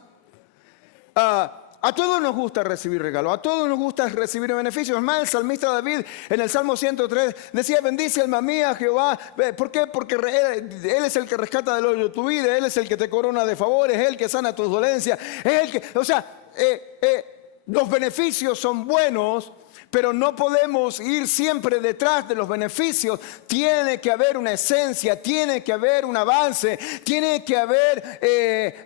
A todos nos gusta recibir regalos, a todos nos gusta recibir beneficios. Es más, el salmista David en el Salmo 103 decía, bendice alma mía Jehová. ¿Por qué? Porque Él es el que rescata del hoyo tu vida, Él es el que te corona de favores, es el que sana tus dolencias, es el que... O sea, los beneficios son buenos, pero no podemos ir siempre detrás de los beneficios. Tiene que haber una esencia, tiene que haber un avance, tiene que haber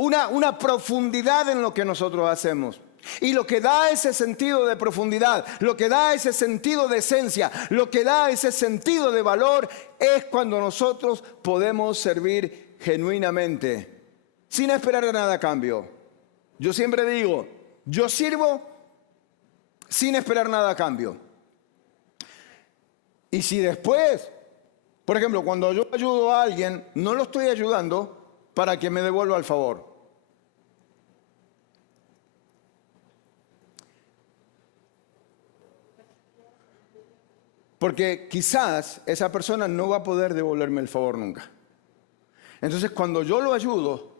una profundidad en lo que nosotros hacemos. Y lo que da ese sentido de profundidad, lo que da ese sentido de esencia, lo que da ese sentido de valor, es cuando nosotros podemos servir genuinamente, sin esperar nada a cambio. Yo siempre digo, yo sirvo sin esperar nada a cambio. Y si después, por ejemplo, cuando yo ayudo a alguien, no lo estoy ayudando para que me devuelva el favor. Porque quizás esa persona no va a poder devolverme el favor nunca. Entonces, cuando yo lo ayudo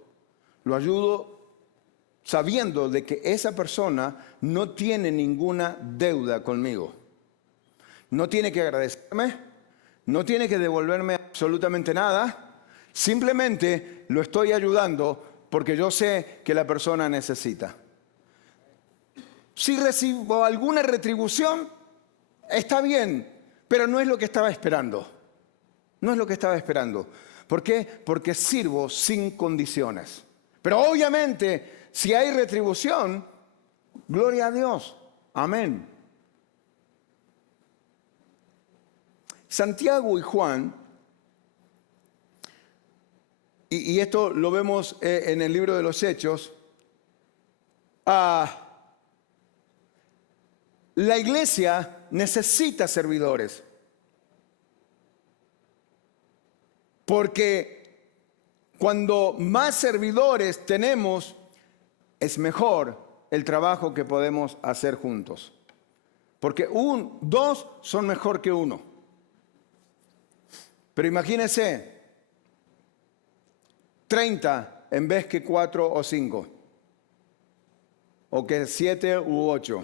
sabiendo de que esa persona no tiene ninguna deuda conmigo. No tiene que agradecerme, no tiene que devolverme absolutamente nada. Simplemente lo estoy ayudando porque yo sé que la persona necesita. Si recibo alguna retribución, está bien, pero no es lo que estaba esperando. No es lo que estaba esperando. ¿Por qué? Porque sirvo sin condiciones. Pero obviamente, si hay retribución, gloria a Dios. Amén. Santiago y Juan, y esto lo vemos en el libro de los Hechos, la iglesia necesita servidores. Porque cuando más servidores tenemos, es mejor el trabajo que podemos hacer juntos. Porque 2 son mejor que 1. Pero imagínense, 30 en vez que 4 o 5, o que 7 u 8.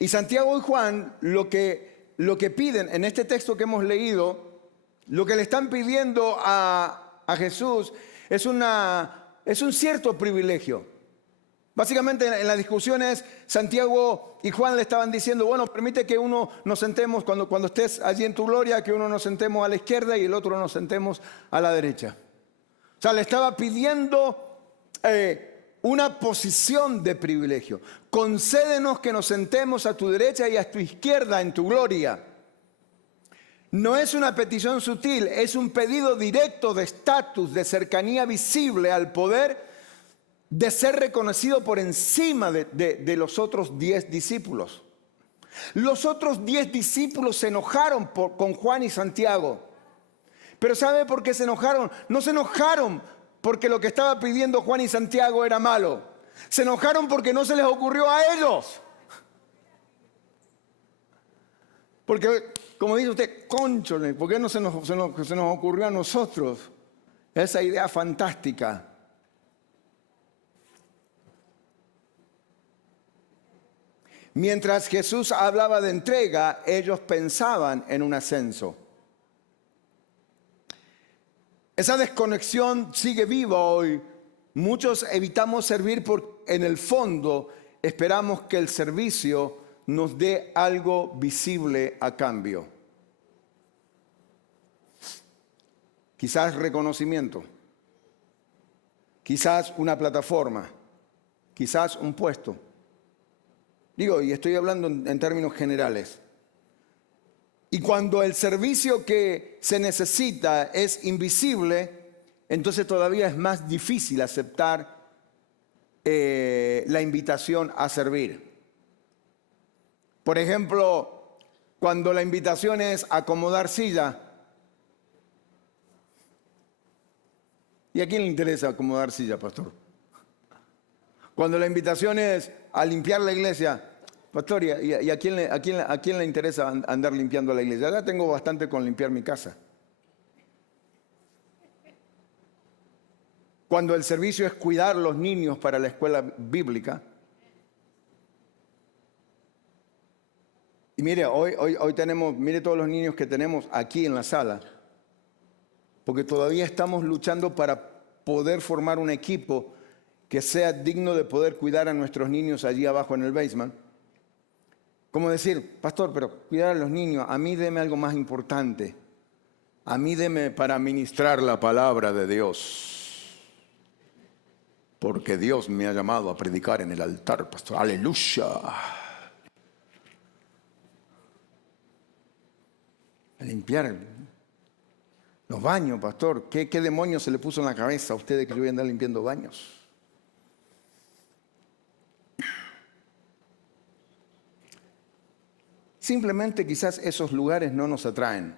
Y Santiago y Juan lo que piden en este texto que hemos leído, lo que le están pidiendo a Jesús es un cierto privilegio. Básicamente en las discusiones, Santiago y Juan le estaban diciendo, bueno, permite que uno nos sentemos, cuando estés allí en tu gloria, que uno nos sentemos a la izquierda y el otro nos sentemos a la derecha. O sea, le estaba pidiendo una posición de privilegio. Concédenos que nos sentemos a tu derecha y a tu izquierda en tu gloria. No es una petición sutil, es un pedido directo de estatus, de cercanía visible al poder, de ser reconocido por encima de los otros 10 discípulos. Los otros 10 discípulos se enojaron con Juan y Santiago. Pero ¿sabe por qué se enojaron? No se enojaron porque lo que estaba pidiendo Juan y Santiago era malo. Se enojaron porque no se les ocurrió a ellos. Porque, como dice usted, cónchole, ¿por qué no se nos ocurrió a nosotros esa idea fantástica? Mientras Jesús hablaba de entrega, ellos pensaban en un ascenso. Esa desconexión sigue viva hoy. Muchos evitamos servir porque en el fondo esperamos que el servicio nos dé algo visible a cambio. Quizás reconocimiento, quizás una plataforma, quizás un puesto. Digo, y estoy hablando en términos generales. Y cuando el servicio que se necesita es invisible, entonces todavía es más difícil aceptar la invitación a servir. Por ejemplo, cuando la invitación es acomodar silla. ¿Y a quién le interesa acomodar silla, pastor? Cuando la invitación es a limpiar la iglesia, pastor, ¿y a quién le interesa andar limpiando la iglesia? Ya tengo bastante con limpiar mi casa. Cuando el servicio es cuidar los niños para la escuela bíblica. Y mire, hoy tenemos, mire todos los niños que tenemos aquí en la sala, porque todavía estamos luchando para poder formar un equipo que sea digno de poder cuidar a nuestros niños allí abajo en el basement. Como decir, pastor, pero cuidar a los niños, a mí deme algo más importante. A mí deme para ministrar la palabra de Dios. Porque Dios me ha llamado a predicar en el altar, pastor. Aleluya. A limpiar los baños, pastor. ¿Qué demonio se le puso en la cabeza a ustedes que yo voy a andar limpiando baños? Simplemente quizás esos lugares no nos atraen.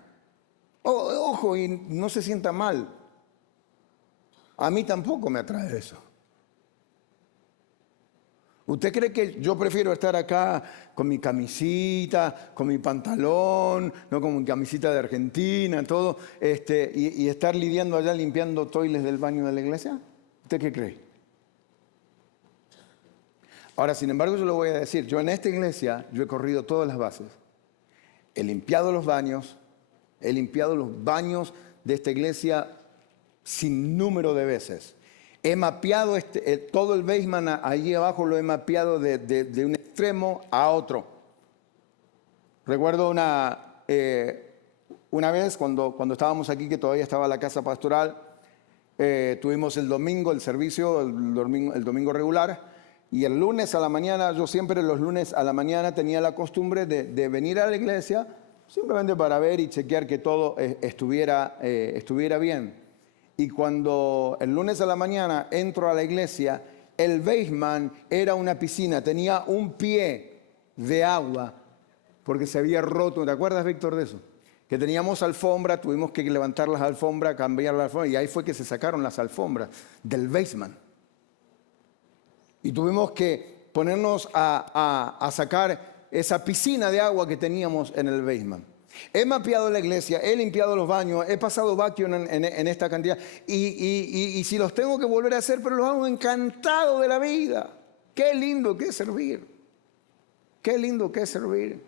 Ojo, y no se sienta mal. A mí tampoco me atrae eso. ¿Usted cree que yo prefiero estar acá con mi camisita, con mi pantalón, no con mi camisita de Argentina, todo, y estar lidiando allá limpiando toiles del baño de la iglesia? ¿Usted qué cree? Ahora, sin embargo, yo lo voy a decir. Yo en esta iglesia, yo he corrido todas las bases. He limpiado los baños de esta iglesia sin número de veces. He mapeado todo el basement allí abajo, lo he mapeado de un extremo a otro. Recuerdo una vez cuando estábamos aquí, que todavía estaba la casa pastoral, tuvimos el domingo, el servicio, el domingo regular. Y el lunes a la mañana, yo siempre los lunes a la mañana tenía la costumbre de venir a la iglesia simplemente para ver y chequear que todo estuviera bien. Y cuando el lunes a la mañana entro a la iglesia, el basement era una piscina, tenía un pie de agua porque se había roto. ¿Te acuerdas, Víctor, de eso? Que teníamos alfombra, tuvimos que levantar las alfombras, cambiar las alfombras, y ahí fue que se sacaron las alfombras del basement. Y tuvimos que ponernos a sacar esa piscina de agua que teníamos en el basement. He mapeado la iglesia, he limpiado los baños, he pasado vacuum en esta cantidad. Y si los tengo que volver a hacer, pero los hago encantado de la vida. Qué lindo que es servir. Qué lindo que es servir.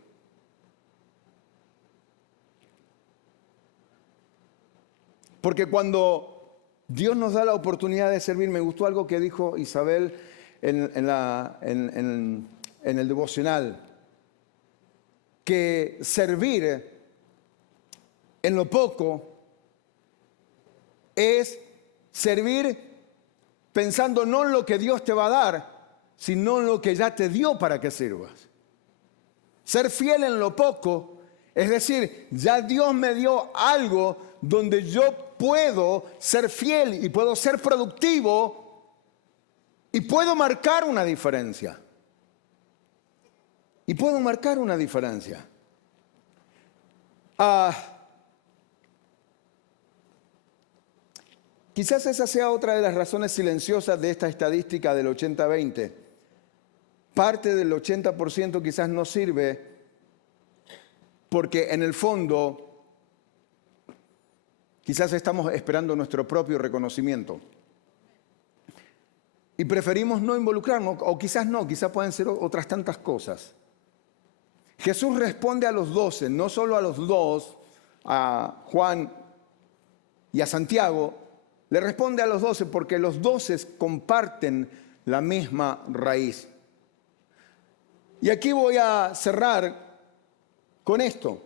Porque cuando Dios nos da la oportunidad de servir, me gustó algo que dijo Isabel en el devocional, que servir en lo poco es servir pensando no en lo que Dios te va a dar, sino en lo que ya te dio para que sirvas. Ser fiel en lo poco, es decir, ya Dios me dio algo donde yo puedo ser fiel y puedo ser productivo y puedo marcar una diferencia. Y puedo marcar una diferencia. Quizás esa sea otra de las razones silenciosas de esta estadística del 80-20. Parte del 80% quizás no sirve porque en el fondo quizás estamos esperando nuestro propio reconocimiento. Y preferimos no involucrarnos, o quizás no, quizás pueden ser otras tantas cosas. Jesús responde a los 12, no solo a los dos, a Juan y a Santiago, le responde a los 12 porque los 12 comparten la misma raíz. Y aquí voy a cerrar con esto,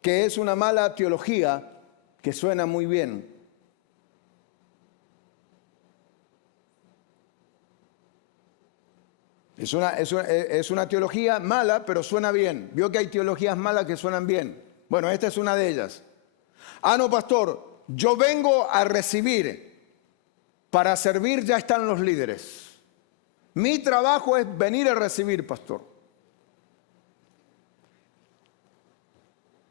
que es una mala teología que suena muy bien. Es una teología mala, pero suena bien. Vio que hay teologías malas que suenan bien. Bueno, esta es una de ellas. No, pastor, yo vengo a recibir. Para servir ya están los líderes. Mi trabajo es venir a recibir, pastor.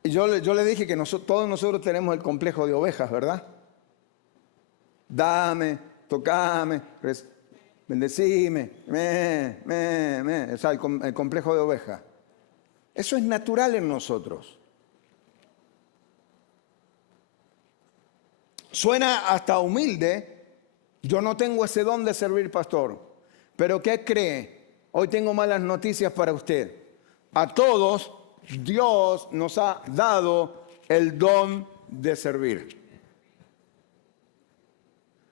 Y yo le dije que todos nosotros tenemos el complejo de ovejas, ¿verdad? Dame, tocame, bendecime, o sea, el complejo de oveja. Eso es natural en nosotros. Suena hasta humilde. Yo no tengo ese don de servir, pastor. Pero ¿qué cree? Hoy tengo malas noticias para usted. A todos Dios nos ha dado el don de servir.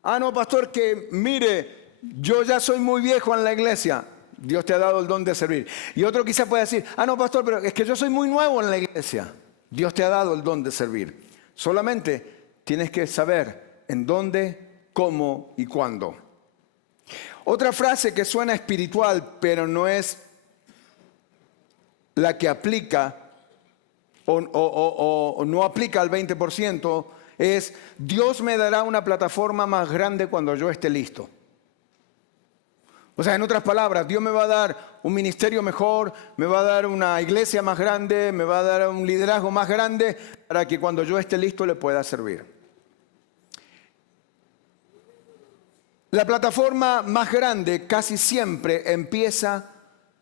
No, pastor, que mire, yo ya soy muy viejo en la iglesia. Dios te ha dado el don de servir. Y otro quizá puede decir, no, pastor, pero es que yo soy muy nuevo en la iglesia. Dios te ha dado el don de servir. Solamente tienes que saber en dónde, cómo y cuándo. Otra frase que suena espiritual, pero no es la que aplica o no aplica al 20%, es Dios me dará una plataforma más grande cuando yo esté listo. O sea, en otras palabras, Dios me va a dar un ministerio mejor, me va a dar una iglesia más grande, me va a dar un liderazgo más grande para que cuando yo esté listo le pueda servir. La plataforma más grande casi siempre empieza,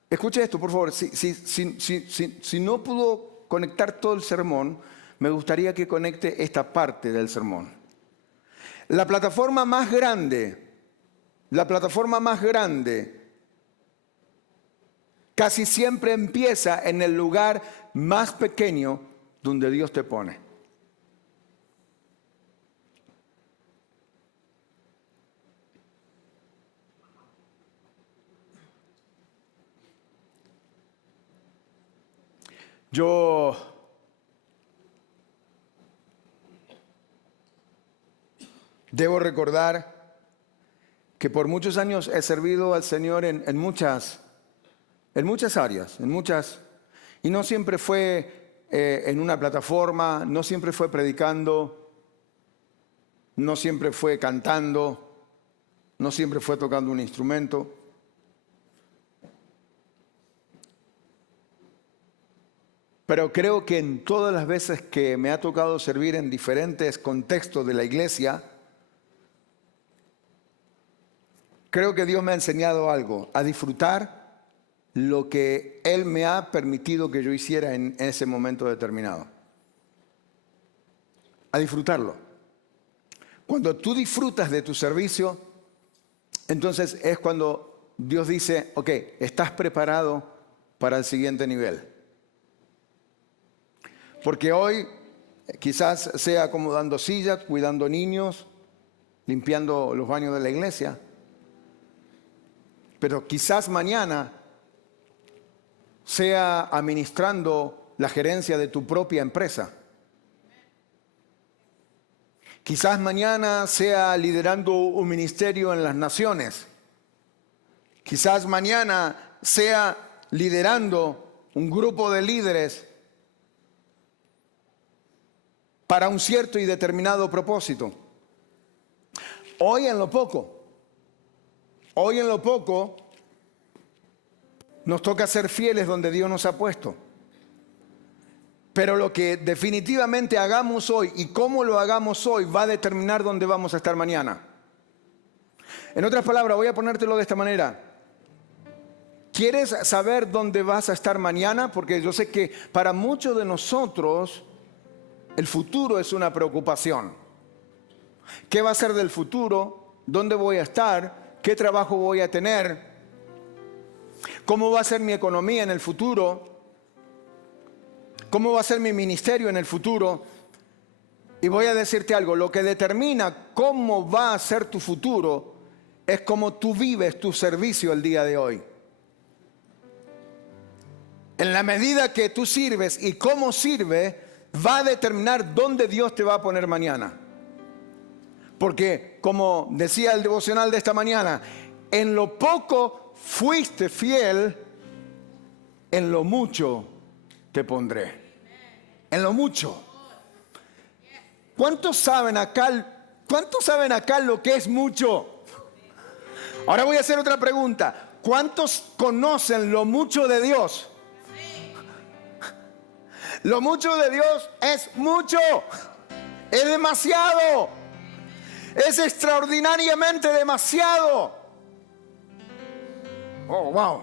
escuche esto por favor, si no pudo conectar todo el sermón, me gustaría que conecte esta parte del sermón. La plataforma más grande casi siempre empieza en el lugar más pequeño donde Dios te pone. Yo debo recordar que por muchos años he servido al Señor en muchas áreas, y no siempre fue en una plataforma, no siempre fue predicando, no siempre fue cantando, no siempre fue tocando un instrumento. Pero creo que en todas las veces que me ha tocado servir en diferentes contextos de la iglesia, creo que Dios me ha enseñado algo, a disfrutar lo que Él me ha permitido que yo hiciera en ese momento determinado. A disfrutarlo. Cuando tú disfrutas de tu servicio, entonces es cuando Dios dice, ok, estás preparado para el siguiente nivel. Porque hoy quizás sea acomodando sillas, cuidando niños, limpiando los baños de la iglesia. Pero quizás mañana sea administrando la gerencia de tu propia empresa. Quizás mañana sea liderando un ministerio en las naciones. Quizás mañana sea liderando un grupo de líderes para un cierto y determinado propósito. Hoy en lo poco nos toca ser fieles donde Dios nos ha puesto. Pero lo que definitivamente hagamos hoy y cómo lo hagamos hoy va a determinar dónde vamos a estar mañana. En otras palabras, voy a ponértelo de esta manera. ¿Quieres saber dónde vas a estar mañana? Porque yo sé que para muchos de nosotros el futuro es una preocupación. ¿Qué va a ser del futuro? ¿Dónde voy a estar? ¿Qué trabajo voy a tener? ¿Cómo va a ser mi economía en el futuro? ¿Cómo va a ser mi ministerio en el futuro? Y voy a decirte algo, lo que determina cómo va a ser tu futuro es cómo tú vives tu servicio el día de hoy. En la medida que tú sirves y cómo sirves, va a determinar dónde Dios te va a poner mañana. Porque, como decía el devocional de esta mañana, en lo poco fuiste fiel, en lo mucho te pondré. En lo mucho. ¿Cuántos saben acá lo que es mucho? Ahora voy a hacer otra pregunta. ¿Cuántos conocen lo mucho de Dios? Lo mucho de Dios es mucho. Es demasiado. Es extraordinariamente demasiado. Oh, wow.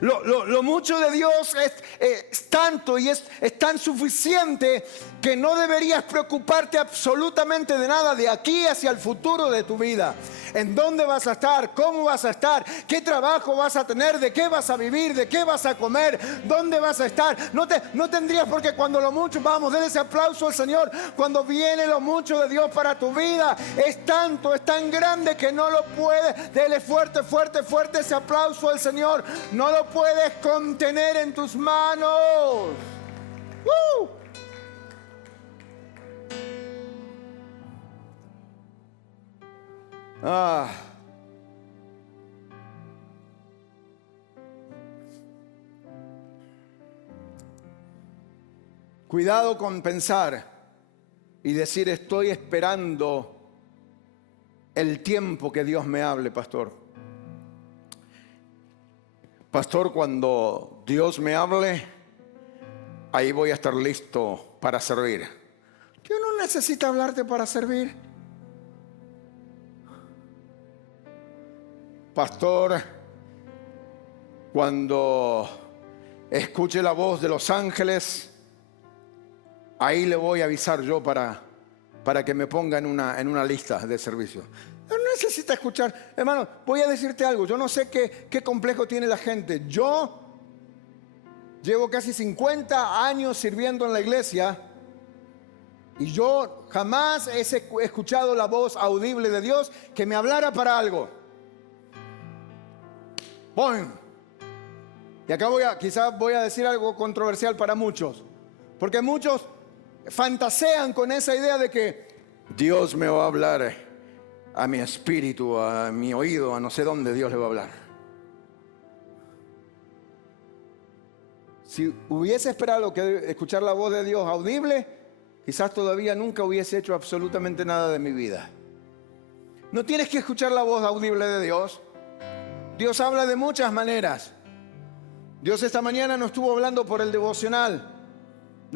Lo mucho de Dios es tanto y es tan suficiente que no deberías preocuparte absolutamente de nada de aquí hacia el futuro de tu vida. ¿En dónde vas a estar? ¿Cómo vas a estar? ¿Qué trabajo vas a tener? ¿De qué vas a vivir? ¿De qué vas a comer? ¿Dónde vas a estar? No tendrías porque cuando lo mucho, vamos, den ese aplauso al Señor. Cuando viene lo mucho de Dios para tu vida, es tanto, es tan grande que no lo puedes. Dele fuerte, fuerte, fuerte ese aplauso al Señor. No lo puedes contener en tus manos. Cuidado con pensar y decir estoy esperando el tiempo que Dios me hable, pastor. Pastor, cuando Dios me hable, ahí voy a estar listo para servir. Dios no necesita hablarte para servir. Pastor, cuando escuche la voz de los ángeles, ahí le voy a avisar yo para que me ponga en una lista de servicio. No necesita escuchar. Hermano, voy a decirte algo. Yo no sé qué complejo tiene la gente. Yo llevo casi 50 años sirviendo en la iglesia y yo jamás he escuchado la voz audible de Dios que me hablara para algo. ¡Bum! Y acá quizás voy a decir algo controversial para muchos. Porque muchos fantasean con esa idea de que Dios me va a hablar a mi espíritu, a mi oído, a no sé dónde Dios le va a hablar. Si hubiese esperado escuchar la voz de Dios audible, quizás todavía nunca hubiese hecho absolutamente nada de mi vida. No tienes que escuchar la voz audible de Dios. Dios habla de muchas maneras. Dios esta mañana nos estuvo hablando por el devocional.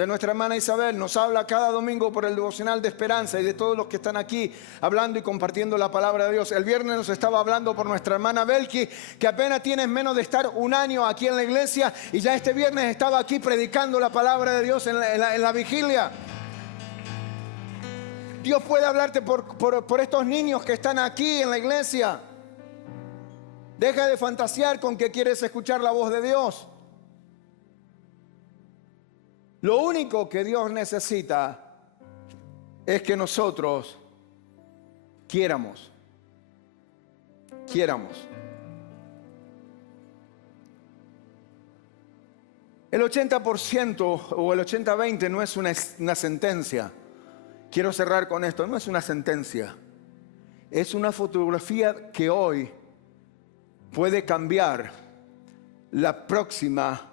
de nuestra hermana Isabel, nos habla cada domingo por el devocional de esperanza y de todos los que están aquí hablando y compartiendo la palabra de Dios. El viernes nos estaba hablando por nuestra hermana Belki, que apenas tiene menos de estar un año aquí en la iglesia y ya este viernes estaba aquí predicando la palabra de Dios en la vigilia. Dios puede hablarte por estos niños que están aquí en la iglesia. Deja de fantasear con que quieres escuchar la voz de Dios. Lo único que Dios necesita es que nosotros quieramos. El 80% o el 80-20 no es una sentencia. Quiero cerrar con esto. No es una sentencia. Es una fotografía que hoy puede cambiar la próxima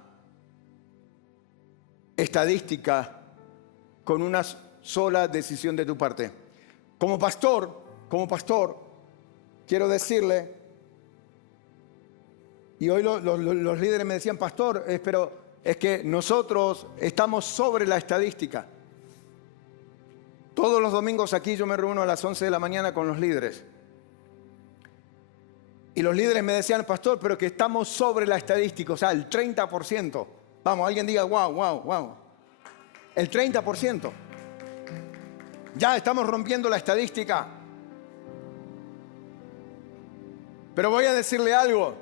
estadística con una sola decisión de tu parte. Como pastor, quiero decirle, y hoy los líderes me decían, pastor, pero es que nosotros estamos sobre la estadística. Todos los domingos aquí yo me reúno a las 11 de la mañana con los líderes. Y los líderes me decían, pastor, pero que estamos sobre la estadística, o sea, el 30%. Vamos, alguien diga, wow. El 30%. Ya estamos rompiendo la estadística. Pero voy a decirle algo.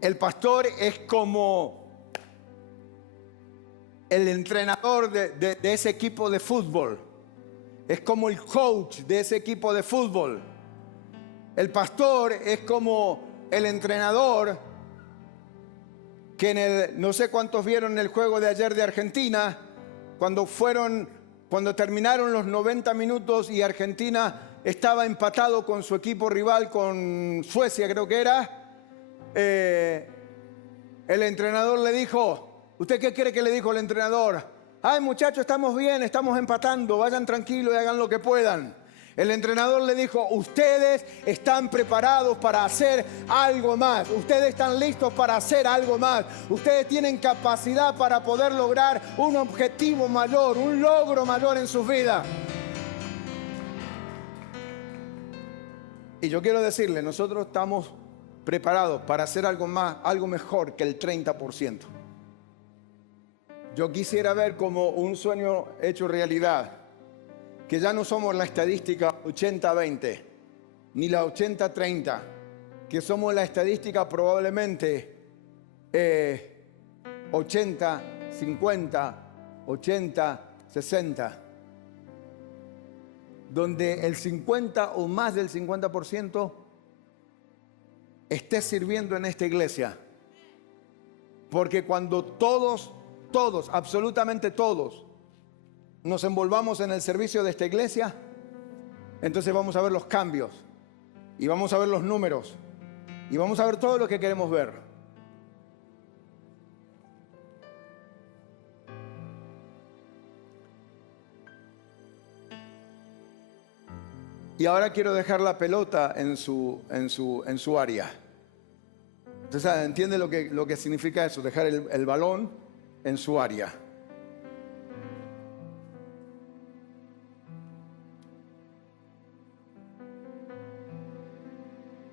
El pastor es como el entrenador de ese equipo de fútbol. Es como el coach de ese equipo de fútbol. El pastor es como el entrenador que no sé cuántos vieron el juego de ayer de Argentina, cuando terminaron los 90 minutos y Argentina estaba empatado con su equipo rival, con Suecia creo que era, el entrenador le dijo, ¿usted qué cree que le dijo el entrenador? Ay muchachos, estamos bien, estamos empatando, vayan tranquilos y hagan lo que puedan. El entrenador le dijo, ustedes están preparados para hacer algo más. Ustedes están listos para hacer algo más. Ustedes tienen capacidad para poder lograr un objetivo mayor, un logro mayor en sus vidas. Y yo quiero decirle, nosotros estamos preparados para hacer algo más, algo mejor que el 30%. Yo quisiera ver como un sueño hecho realidad. Que ya no somos la estadística 80-20, ni la 80-30, que somos la estadística probablemente 80-50, 80-60, donde el 50 o más del 50% esté sirviendo en esta iglesia. Porque cuando todos, absolutamente todos, nos envolvamos en el servicio de esta iglesia, entonces vamos a ver los cambios y vamos a ver los números y vamos a ver todo lo que queremos ver. Y ahora quiero dejar la pelota en su área. Entonces, ¿entiende lo que significa eso? Dejar el balón en su área.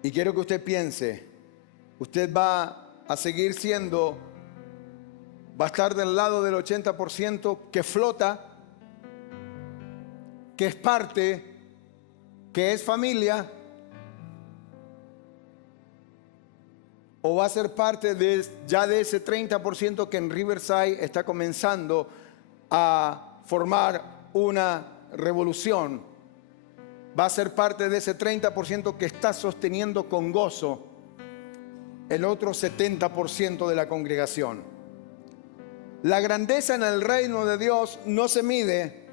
Y quiero que usted piense, usted va a seguir va a estar del lado del 80% que flota, que es parte, que es familia, o va a ser parte ya de ese 30% que en Riverside está comenzando a formar una revolución. Va a ser parte de ese 30% que está sosteniendo con gozo el otro 70% de la congregación. La grandeza en el reino de Dios no se mide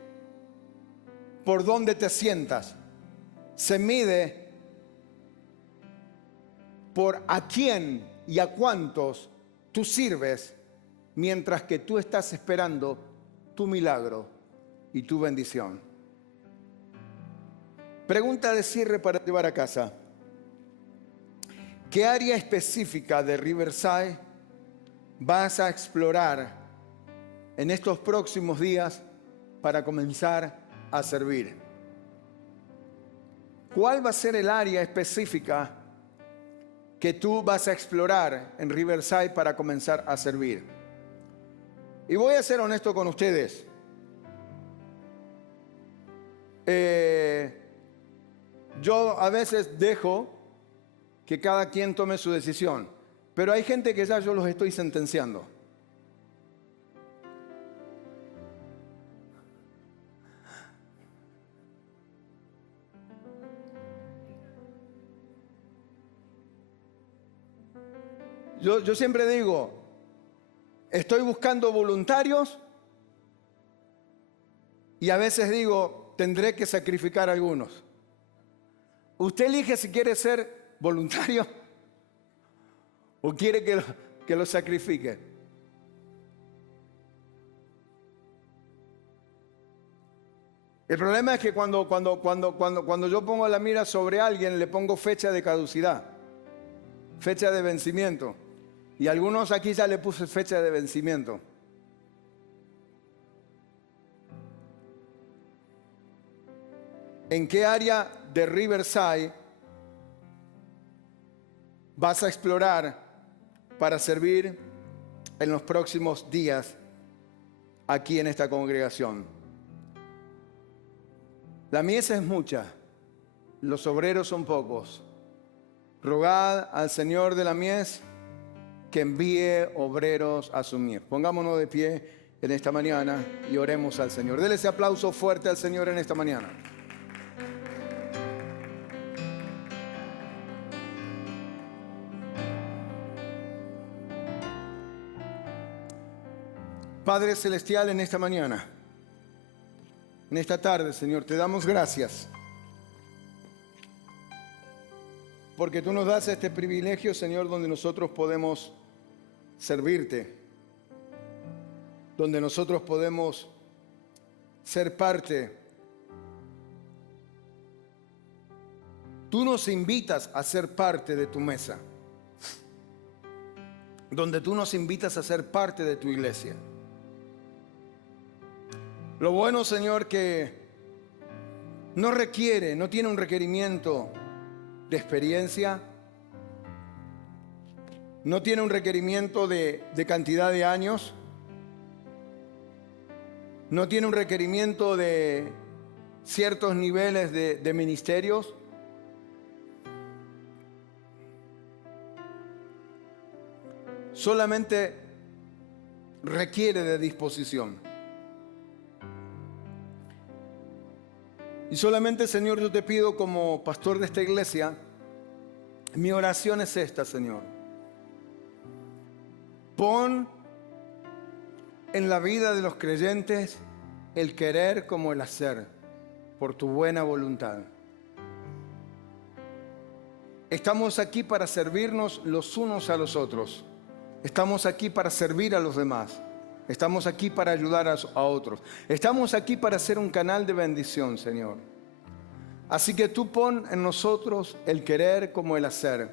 por dónde te sientas. Se mide por a quién y a cuántos tú sirves mientras que tú estás esperando tu milagro y tu bendición. Pregunta de cierre para llevar a casa. ¿Qué área específica de Riverside vas a explorar en estos próximos días para comenzar a servir? ¿Cuál va a ser el área específica que tú vas a explorar en Riverside para comenzar a servir? Y voy a ser honesto con ustedes. Yo a veces dejo que cada quien tome su decisión, pero hay gente que ya yo los estoy sentenciando. Yo siempre digo, estoy buscando voluntarios y a veces digo, tendré que sacrificar a algunos. Usted elige si quiere ser voluntario o quiere que lo sacrifique. El problema es que cuando yo pongo la mira sobre alguien, le pongo fecha de caducidad, fecha de vencimiento. Y algunos aquí ya le puse fecha de vencimiento. ¿En qué área de Riverside vas a explorar para servir en los próximos días aquí en esta congregación? La mies es mucha, los obreros son pocos. Rogad al Señor de la mies que envíe obreros a su mies. Pongámonos de pie en esta mañana y oremos al Señor. Dele ese aplauso fuerte al Señor en esta mañana. Padre Celestial, en esta mañana, en esta tarde, Señor, te damos gracias porque tú nos das este privilegio, Señor, donde nosotros podemos servirte, donde nosotros podemos ser parte. Tú nos invitas a ser parte de tu mesa, donde tú nos invitas a ser parte de tu iglesia. Lo bueno, Señor, que no tiene un requerimiento de experiencia, no tiene un requerimiento de cantidad de años, no tiene un requerimiento de ciertos niveles de ministerios. Solamente requiere de disposición. Y solamente, Señor, yo te pido como pastor de esta iglesia, mi oración es esta, Señor. Pon en la vida de los creyentes el querer como el hacer, por tu buena voluntad. Estamos aquí para servirnos los unos a los otros. Estamos aquí para servir a los demás. Estamos aquí para ayudar a otros. Estamos aquí para ser un canal de bendición, Señor. Así que tú pon en nosotros el querer como el hacer.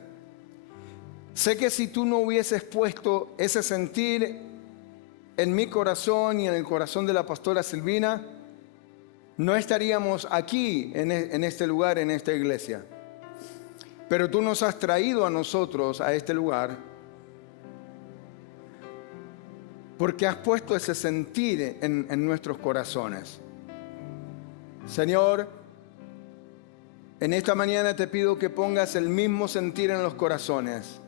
Sé que si tú no hubieses puesto ese sentir en mi corazón y en el corazón de la pastora Silvina, no estaríamos aquí en este lugar, en esta iglesia. Pero tú nos has traído a nosotros a este lugar porque has puesto ese sentir en nuestros corazones. Señor, en esta mañana te pido que pongas el mismo sentir en los corazones.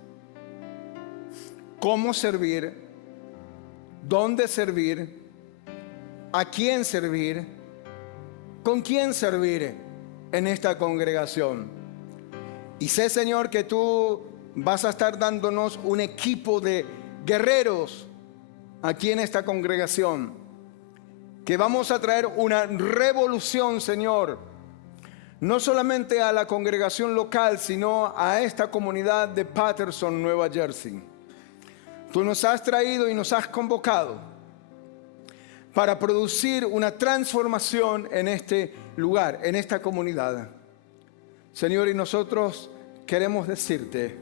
Cómo servir, dónde servir, a quién servir, con quién servir en esta congregación. Y sé, Señor, que tú vas a estar dándonos un equipo de guerreros aquí en esta congregación, que vamos a traer una revolución, Señor, no solamente a la congregación local, sino a esta comunidad de Paterson, Nueva Jersey. Tú nos has traído y nos has convocado para producir una transformación en este lugar, en esta comunidad. Señor, y nosotros queremos decirte,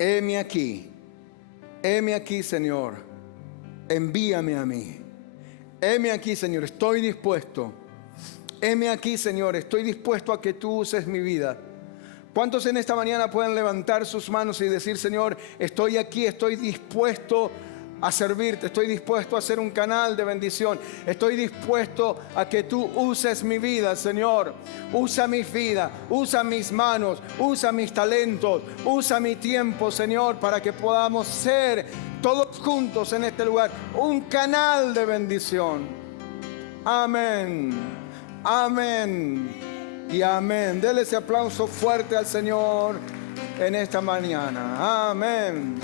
heme aquí, Señor. Envíame a mí. Heme aquí, Señor, estoy dispuesto. Heme aquí, Señor, estoy dispuesto a que tú uses mi vida. ¿Cuántos en esta mañana pueden levantar sus manos y decir, Señor, estoy aquí, estoy dispuesto a servirte, estoy dispuesto a ser un canal de bendición, estoy dispuesto a que tú uses mi vida, Señor? Usa mi vida, usa mis manos, usa mis talentos, usa mi tiempo, Señor, para que podamos ser todos juntos en este lugar un canal de bendición. Amén, amén y amén. Dele ese aplauso fuerte al Señor en esta mañana. Amén.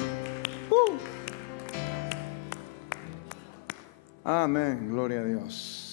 Amén, gloria a Dios.